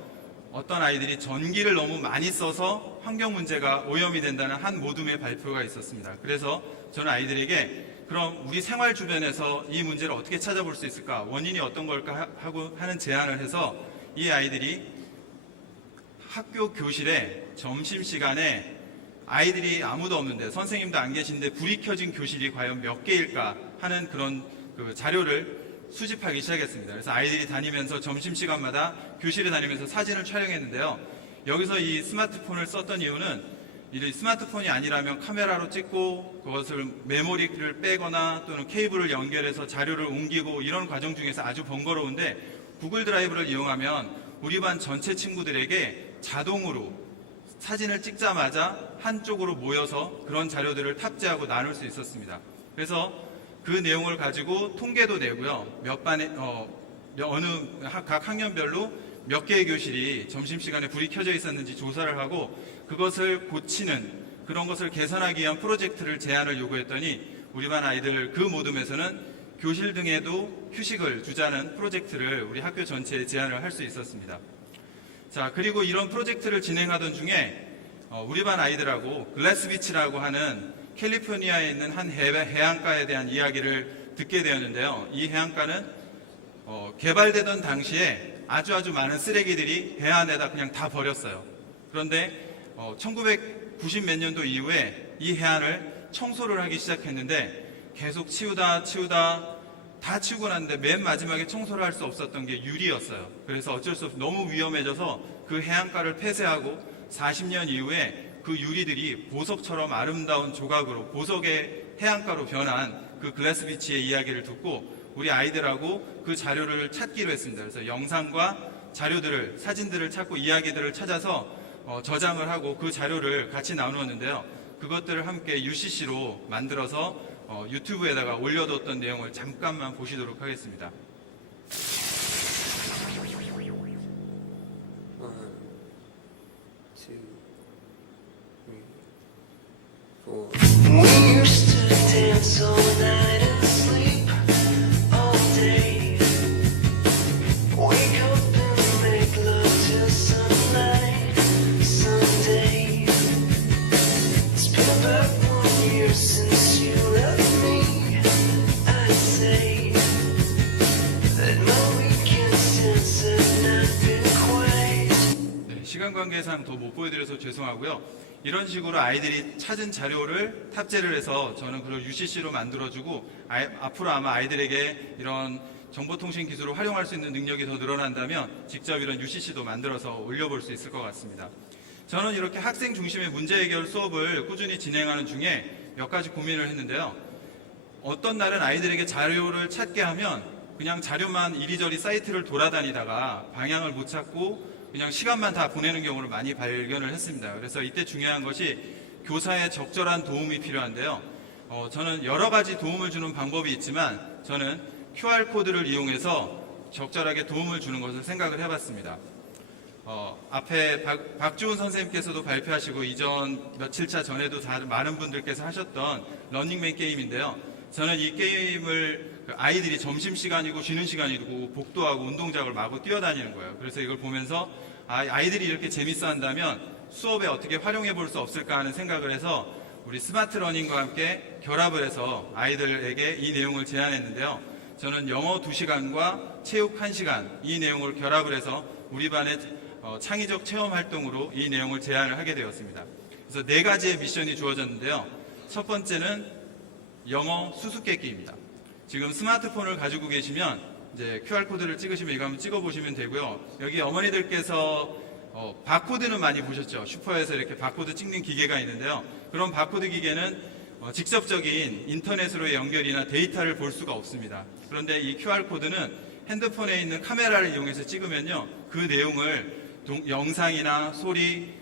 어떤 아이들이 전기를 너무 많이 써서 환경 문제가 오염이 된다는 한 모둠의 발표가 있었습니다. 그래서 저는 아이들에게 그럼 우리 생활 주변에서 이 문제를 어떻게 찾아볼 수 있을까? 원인이 어떤 걸까? 하고 하는 제안을 해서 이 아이들이 학교 교실에 점심시간에 아이들이 아무도 없는데 선생님도 안 계신데 불이 켜진 교실이 과연 몇 개일까 하는 그런 자료를 수집하기 시작했습니다. 그래서 아이들이 다니면서 점심시간마다 교실에 다니면서 사진을 촬영했는데요. 여기서 이 스마트폰을 썼던 이유는 이 스마트폰이 아니라면 카메라로 찍고 그것을 메모리를 빼거나 또는 케이블을 연결해서 자료를 옮기고 이런 과정 중에서 아주 번거로운데 구글 드라이브를 이용하면 우리 반 전체 친구들에게 자동으로 사진을 찍자마자 한쪽으로 모여서 그런 자료들을 탑재하고 나눌 수 있었습니다. 그래서 그 내용을 가지고 통계도 내고요. 몇 반에 어느 각 학년별로 몇 개의 교실이 점심시간에 불이 켜져 있었는지 조사를 하고 그것을 고치는 그런 것을 개선하기 위한 프로젝트를 제안을 요구했더니 우리 반 아이들 그 모둠에서는 교실 등에도 휴식을 주자는 프로젝트를 우리 학교 전체에 제안을 할 수 있었습니다. 자, 그리고 이런 프로젝트를 진행하던 중에 우리 반 아이들하고 글래스비치라고 하는 캘리포니아에 있는 한 해안가에 대한 이야기를 듣게 되었는데요. 이 해안가는 개발되던 당시에 아주 많은 쓰레기들이 해안에다 그냥 다 버렸어요. 그런데 1990 몇 년도 이후에 이 해안을 청소를 하기 시작했는데 계속 치우다 다 치우고 났는데 맨 마지막에 청소를 할 수 없었던 게 유리였어요. 그래서 어쩔 수 없이 너무 위험해져서 그 해안가를 폐쇄하고 40년 이후에 그 유리들이 보석처럼 아름다운 조각으로 보석의 해안가로 변한 그 글래스비치의 이야기를 듣고 우리 아이들하고 그 자료를 찾기로 했습니다. 그래서 영상과 자료들을 사진들을 찾고 이야기들을 찾아서 저장을 하고 그 자료를 같이 나누었는데요. 그것들을 함께 UCC로 만들어서 유튜브에다가 올려뒀던 내용을 잠깐만 보시도록 하겠습니다. We used to dance all night and sleep all day. Wake up and make love till sunlight someday. It's been about 1 year since you left me. I'd say that my weekends since have not been quite. 네, 시간 관계상 더 못 보여드려서 죄송하고요. 이런 식으로 아이들이 찾은 자료를 탑재를 해서 저는 그걸 UCC로 만들어주고 앞으로 아마 아이들에게 이런 정보통신 기술을 활용할 수 있는 능력이 더 늘어난다면 직접 이런 UCC도 만들어서 올려볼 수 있을 것 같습니다. 저는 이렇게 학생 중심의 문제 해결 수업을 꾸준히 진행하는 중에 몇 가지 고민을 했는데요. 어떤 날은 아이들에게 자료를 찾게 하면 그냥 자료만 이리저리 사이트를 돌아다니다가 방향을 못 찾고 그냥 시간만 다 보내는 경우를 많이 발견을 했습니다. 그래서 이때 중요한 것이 교사의 적절한 도움이 필요한데요. 저는 여러 가지 도움을 주는 방법이 있지만 저는 QR코드를 이용해서 적절하게 도움을 주는 것을 생각을 해봤습니다. 앞에 박주훈 선생님께서도 발표하시고 이전 며칠차 전에도 많은 분들께서 하셨던 러닝맨 게임인데요. 저는 이 게임을 아이들이 점심시간이고 쉬는 시간이고 복도하고 운동장을 마구 뛰어다니는 거예요. 그래서 이걸 보면서 아이들이 이렇게 재밌어 한다면 수업에 어떻게 활용해 볼 수 없을까 하는 생각을 해서 우리 스마트 러닝과 함께 결합을 해서 아이들에게 이 내용을 제안했는데요. 저는 영어 2시간과 체육 1시간 이 내용을 결합을 해서 우리 반의 창의적 체험 활동으로 이 내용을 제안을 하게 되었습니다. 그래서 4가지의 미션이 주어졌는데요. 첫 번째는 영어 수수께끼입니다. 지금 스마트폰을 가지고 계시면 이제 QR코드를 찍으시면 이거 한번 찍어보시면 되고요. 여기 어머니들께서 바코드는 많이 보셨죠? 슈퍼에서 이렇게 바코드 찍는 기계가 있는데요. 그런 바코드 기계는 직접적인 인터넷으로의 연결이나 데이터를 볼 수가 없습니다. 그런데 이 QR코드는 핸드폰에 있는 카메라를 이용해서 찍으면요. 그 내용을 영상이나 소리,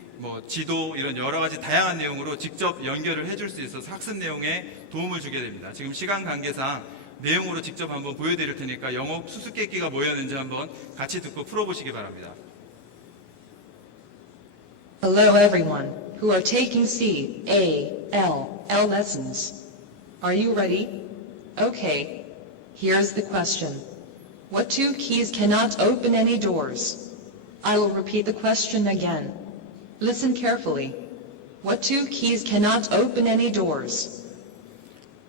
지도 이런 여러 가지 다양한 내용으로 직접 연결을 해줄 수 있어서 학습 내용에 도움을 주게 됩니다. 지금 시간 관계상 내용으로 직접 한번 보여드릴 테니까 영어 수수께끼가 뭐였는지 한번 같이 듣고 풀어보시기 바랍니다. Hello everyone who are taking CALL lessons. Are you ready? Okay. Here's the question. What two keys cannot open any doors? I will repeat the question again. Listen carefully. What two keys cannot open any doors?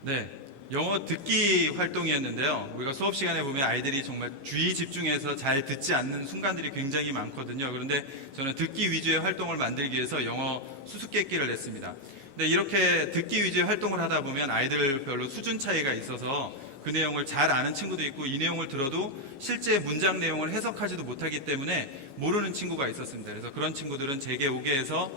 네, 영어 듣기 활동이었는데요. 우리가 수업 시간에 보면 아이들이 정말 주의 집중해서 잘 듣지 않는 순간들이 굉장히 많거든요. 그런데 저는 듣기 위주의 활동을 만들기 위해서 영어 수수께끼를 냈습니다. 근데 이렇게 듣기 위주의 활동을 하다 보면 아이들별로 수준 차이가 있어서 그 내용을 잘 아는 친구도 있고 이 내용을 들어도 실제 문장 내용을 해석하지도 못하기 때문에 모르는 친구가 있었습니다. 그래서 그런 친구들은 제게 오게 해서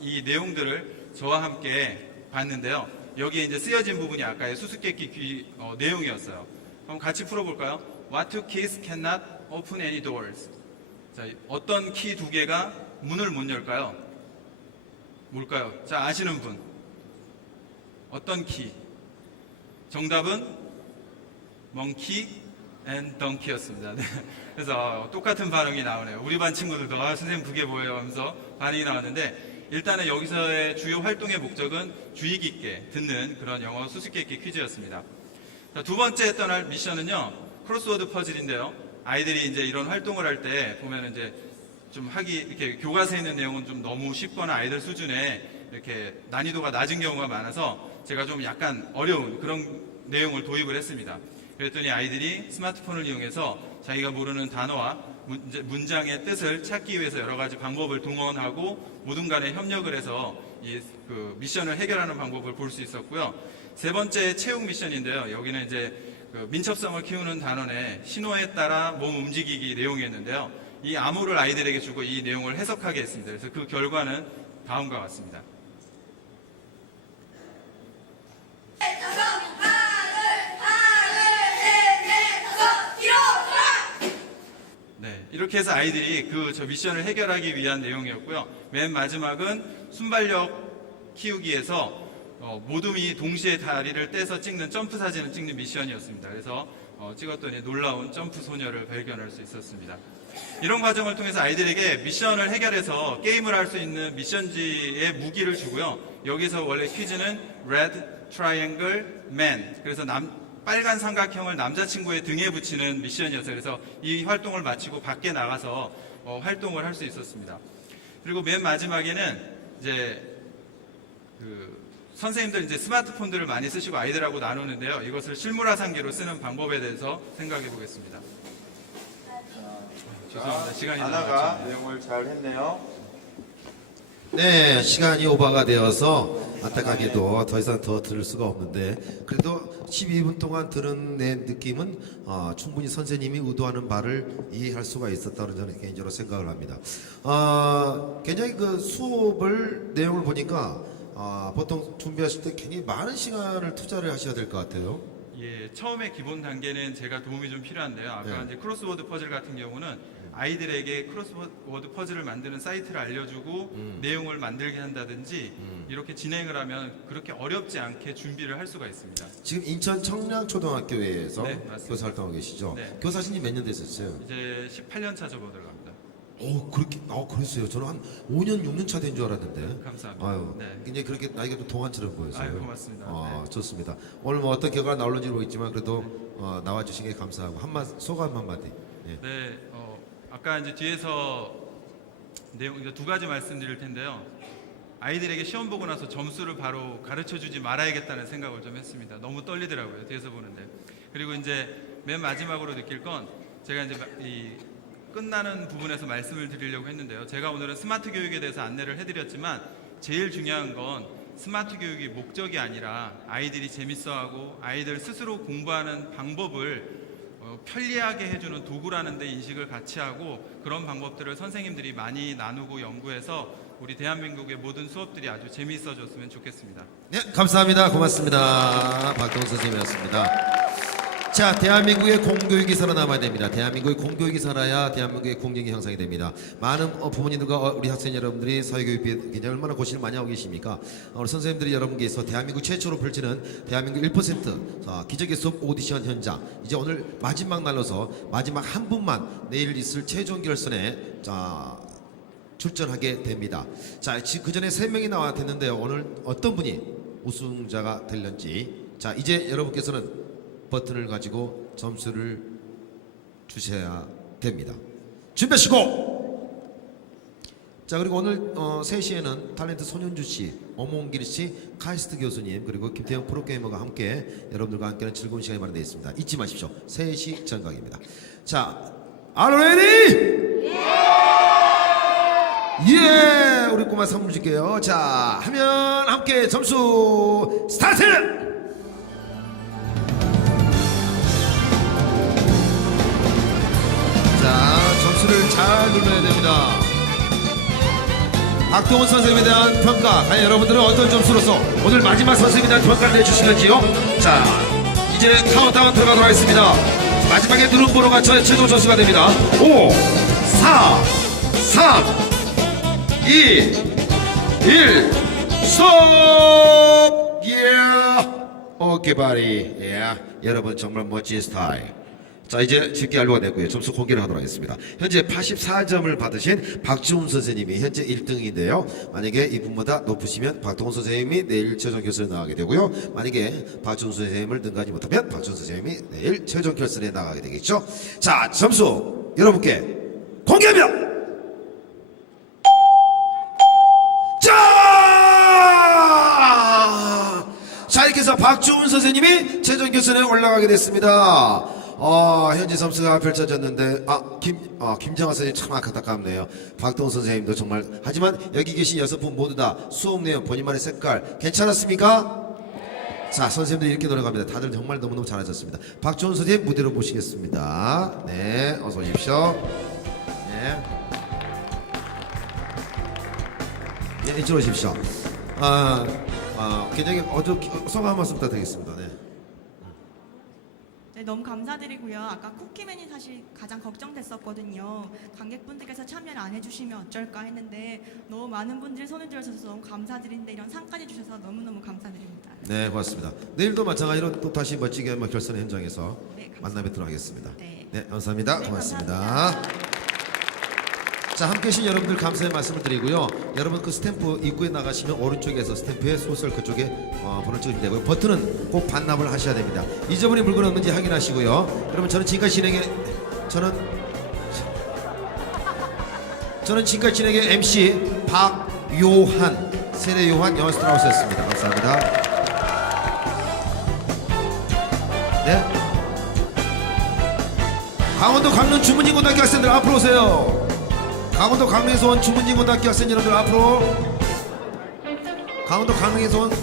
이 내용들을 저와 함께 봤는데요. 여기에 이제 쓰여진 부분이 아까의 수수께끼 내용이었어요. 그럼 같이 풀어볼까요? What two keys cannot open any doors? 자, 어떤 키 두 개가 문을 못 열까요? 뭘까요? 자, 아시는 분. 어떤 키? 정답은 monkey and donkey였습니다. 네. 그래서 똑같은 반응이 나오네요. 우리 반 친구들도 선생님 그게 뭐예요? 하면서 반응이 나왔는데 일단은 여기서의 주요 활동의 목적은 주의 깊게 듣는 그런 영어 수수께끼 퀴즈였습니다. 자, 두 번째 했던 미션은요, 크로스워드 퍼즐인데요. 아이들이 이제 이런 활동을 할 때 보면 이제 좀 이렇게 교과서에 있는 내용은 좀 너무 쉽거나 아이들 수준에 이렇게 난이도가 낮은 경우가 많아서 제가 좀 약간 어려운 그런 내용을 도입을 했습니다. 그랬더니 아이들이 스마트폰을 이용해서 자기가 모르는 단어와 문장의 뜻을 찾기 위해서 여러 가지 방법을 동원하고 모든 간에 협력을 해서 그 미션을 해결하는 방법을 볼 수 있었고요. 세 번째 체육 미션인데요. 여기는 이제 그 민첩성을 키우는 단원의 신호에 따라 몸 움직이기 내용이었는데요. 이 암호를 아이들에게 주고 이 내용을 해석하게 했습니다. 그래서 그 결과는 다음과 같습니다. 네, 이렇게 해서 아이들이 저 미션을 해결하기 위한 내용이었고요. 맨 마지막은 순발력 키우기에서 모둠이 동시에 다리를 떼서 찍는 점프 사진을 찍는 미션이었습니다. 그래서 찍었더니 놀라운 점프 소녀를 발견할 수 있었습니다. 이런 과정을 통해서 아이들에게 미션을 해결해서 게임을 할 수 있는 미션지의 무기를 주고요. 여기서 원래 퀴즈는 Red Triangle Man, 그래서 빨간 삼각형을 남자친구의 등에 붙이는 미션이었어요. 그래서 이 활동을 마치고 밖에 나가서 활동을 할 수 있었습니다. 그리고 맨 마지막에는 이제 선생님들 이제 스마트폰들을 많이 쓰시고 아이들하고 나누는데요. 이것을 실물화상기로 쓰는 방법에 대해서 생각해 보겠습니다. 죄송합니다. 시간이 아나가 내용을 잘 했네요. 네, 시간이 오버가 되어서 안타깝게도 더 이상 더 들을 수가 없는데 그래도 12분 동안 들은 내 느낌은 충분히 선생님이 의도하는 바를 이해할 수가 있었다는 저는 개인적으로 생각을 합니다. 굉장히 그 수업을 내용을 보니까 보통 준비하실 때 굉장히 많은 시간을 투자를 하셔야 될 것 같아요. 예, 처음에 기본 단계는 제가 도움이 좀 필요한데요. 아까 이제 크로스워드 퍼즐 같은 경우는 아이들에게 크로스워드 퍼즐을 만드는 사이트를 알려주고 내용을 만들게 한다든지 이렇게 진행을 하면 그렇게 어렵지 않게 준비를 할 수가 있습니다. 지금 인천 청량초등학교에서 네, 교사 활동하고 계시죠? 네. 교사신 지 몇 년 되셨어요? 이제 18년 차 접어들어갑니다. 그랬어요. 저는 한 5년, 6년 차 된 줄 알았는데. 감사합니다. 아유, 네. 굉장히 그렇게 나이가 좀 동안처럼 보였어요. 아유, 고맙습니다. 네. 좋습니다. 오늘 뭐 어떤 결과가 나올는지 모르겠지만 그래도 나와주신 게 감사하고 소감 한마디. 예. 네, 아까 이제 뒤에서 내용 이제 두 가지 말씀드릴 텐데요. 아이들에게 시험 보고 나서 점수를 바로 가르쳐주지 말아야겠다는 생각을 좀 했습니다. 너무 떨리더라고요. 뒤에서 보는데. 그리고 이제 맨 마지막으로 느낄 건 제가 이제 끝나는 부분에서 말씀을 드리려고 했는데요. 제가 오늘은 스마트 교육에 대해서 안내를 해드렸지만 제일 중요한 건 스마트 교육이 목적이 아니라 아이들이 재밌어하고 아이들 스스로 공부하는 방법을 편리하게 해주는 도구라는 데 인식을 같이 하고 그런 방법들을 선생님들이 많이 나누고 연구해서 우리 대한민국의 모든 수업들이 아주 재미있어졌으면 좋겠습니다. 네, 감사합니다. 고맙습니다. 박동훈 선생님이었습니다. 자, 대한민국의 공교육이 살아남아야 됩니다. 대한민국의 공교육이 살아야 대한민국의 공정이 형성이 됩니다. 많은 부모님들과 우리 학생 여러분들이 사회교육에 굉장히 얼마나 고심을 많이 하고 계십니까? 우리 선생님들이 여러분께서 대한민국 최초로 펼치는 대한민국 1% 기적의 수업 오디션 현장, 이제 오늘 마지막 날로서 마지막 한 분만 내일 있을 최종 결선에 출전하게 됩니다. 자, 그 전에 3명이 나왔는데요. 오늘 어떤 분이 우승자가 될런지, 자, 이제 여러분께서는 버튼을 가지고 점수를 주셔야 됩니다. 준비하시고! 자, 그리고 오늘 3시에는 탤런트 손현주 씨, 엄홍길 씨, 카이스트 교수님, 그리고 김태형 프로게이머가 함께 여러분들과 함께하는 즐거운 시간이 마련되어 있습니다. 잊지 마십시오. 3시 전각입니다. 자, Are you ready? 예! 우리 꼬마 선물 줄게요. 자, 하면 함께 점수 스타트! 자, 점수를 잘 눌러야 됩니다. 박동훈 선생님에 대한 평가, 과연 여러분들은 어떤 점수로서 오늘 마지막 선생님에 대한 평가를 내주시는지요? 자, 이제 카운트다운 들어가도록 하겠습니다. 마지막에 누른 번호가 최종 점수가 됩니다. 5, 4, 3, 2, 1, 스톱! 예! 오케이, 바리. 예. 여러분 정말 멋진 스타일. 자, 이제 집계 완료가 됐고요. 점수 공개를 하도록 하겠습니다. 현재 84점을 받으신 박지훈 선생님이 현재 1등인데요. 만약에 이분보다 높으시면 박동훈 선생님이 내일 최종 결선에 나가게 되고요. 만약에 박지훈 선생님을 능가하지 못하면 박지훈 선생님이 내일 최종 결선에 나가게 되겠죠. 자, 점수 여러분께 공개합니다. 자, 이렇게 해서 박지훈 선생님이 최종 결선에 올라가게 됐습니다. 현재 점수가 펼쳐졌는데, 김정아 선생님 참 안타깝네요. 박동훈 선생님도 정말, 하지만 여기 계신 6분 모두 다 수업 내용 본인만의 색깔 괜찮았습니까? 자, 선생님들 이렇게 돌아갑니다. 다들 정말 너무너무 잘하셨습니다. 박지훈 선생님 무대로 모시겠습니다. 네, 어서 오십시오. 네. 네, 이쪽으로 오십시오. 굉장히 소감 한 말씀 부탁드리겠습니다. 네. 네, 너무 감사드리고요. 아까 쿠키맨이 사실 가장 걱정됐었거든요. 관객분들께서 참여를 안 해주시면 어쩔까 했는데 너무 많은 분들이 손을 들어주셔서 너무 감사드리는데 이런 상까지 주셔서 너무너무 감사드립니다. 네, 고맙습니다. 내일도 마찬가지로 또 다시 멋지게 결선 현장에서 만나 뵙도록 하겠습니다. 네, 감사합니다. 네, 고맙습니다. 감사합니다. 자, 함께 계신 여러분들 감사의 말씀을 드리고요. 여러분 그 스탬프 입구에 나가시면 오른쪽에서 스탬프의 소설 그쪽에 번호를 찍으시면 되고요. 버튼은 꼭 반납을 하셔야 됩니다. 잊어버린 물건 없는지 확인하시고요. 여러분, 저는 지금까지 진행의 MC 박요한, 세례 요한 영어 스트라우스였습니다. 감사합니다. 네. 강원도 강릉 주문진고등학교 학생들 앞으로 오세요. 강원도 강릉에서 온 주문진고등학교 학생 여러분들 앞으로. 강원도 강릉에서 온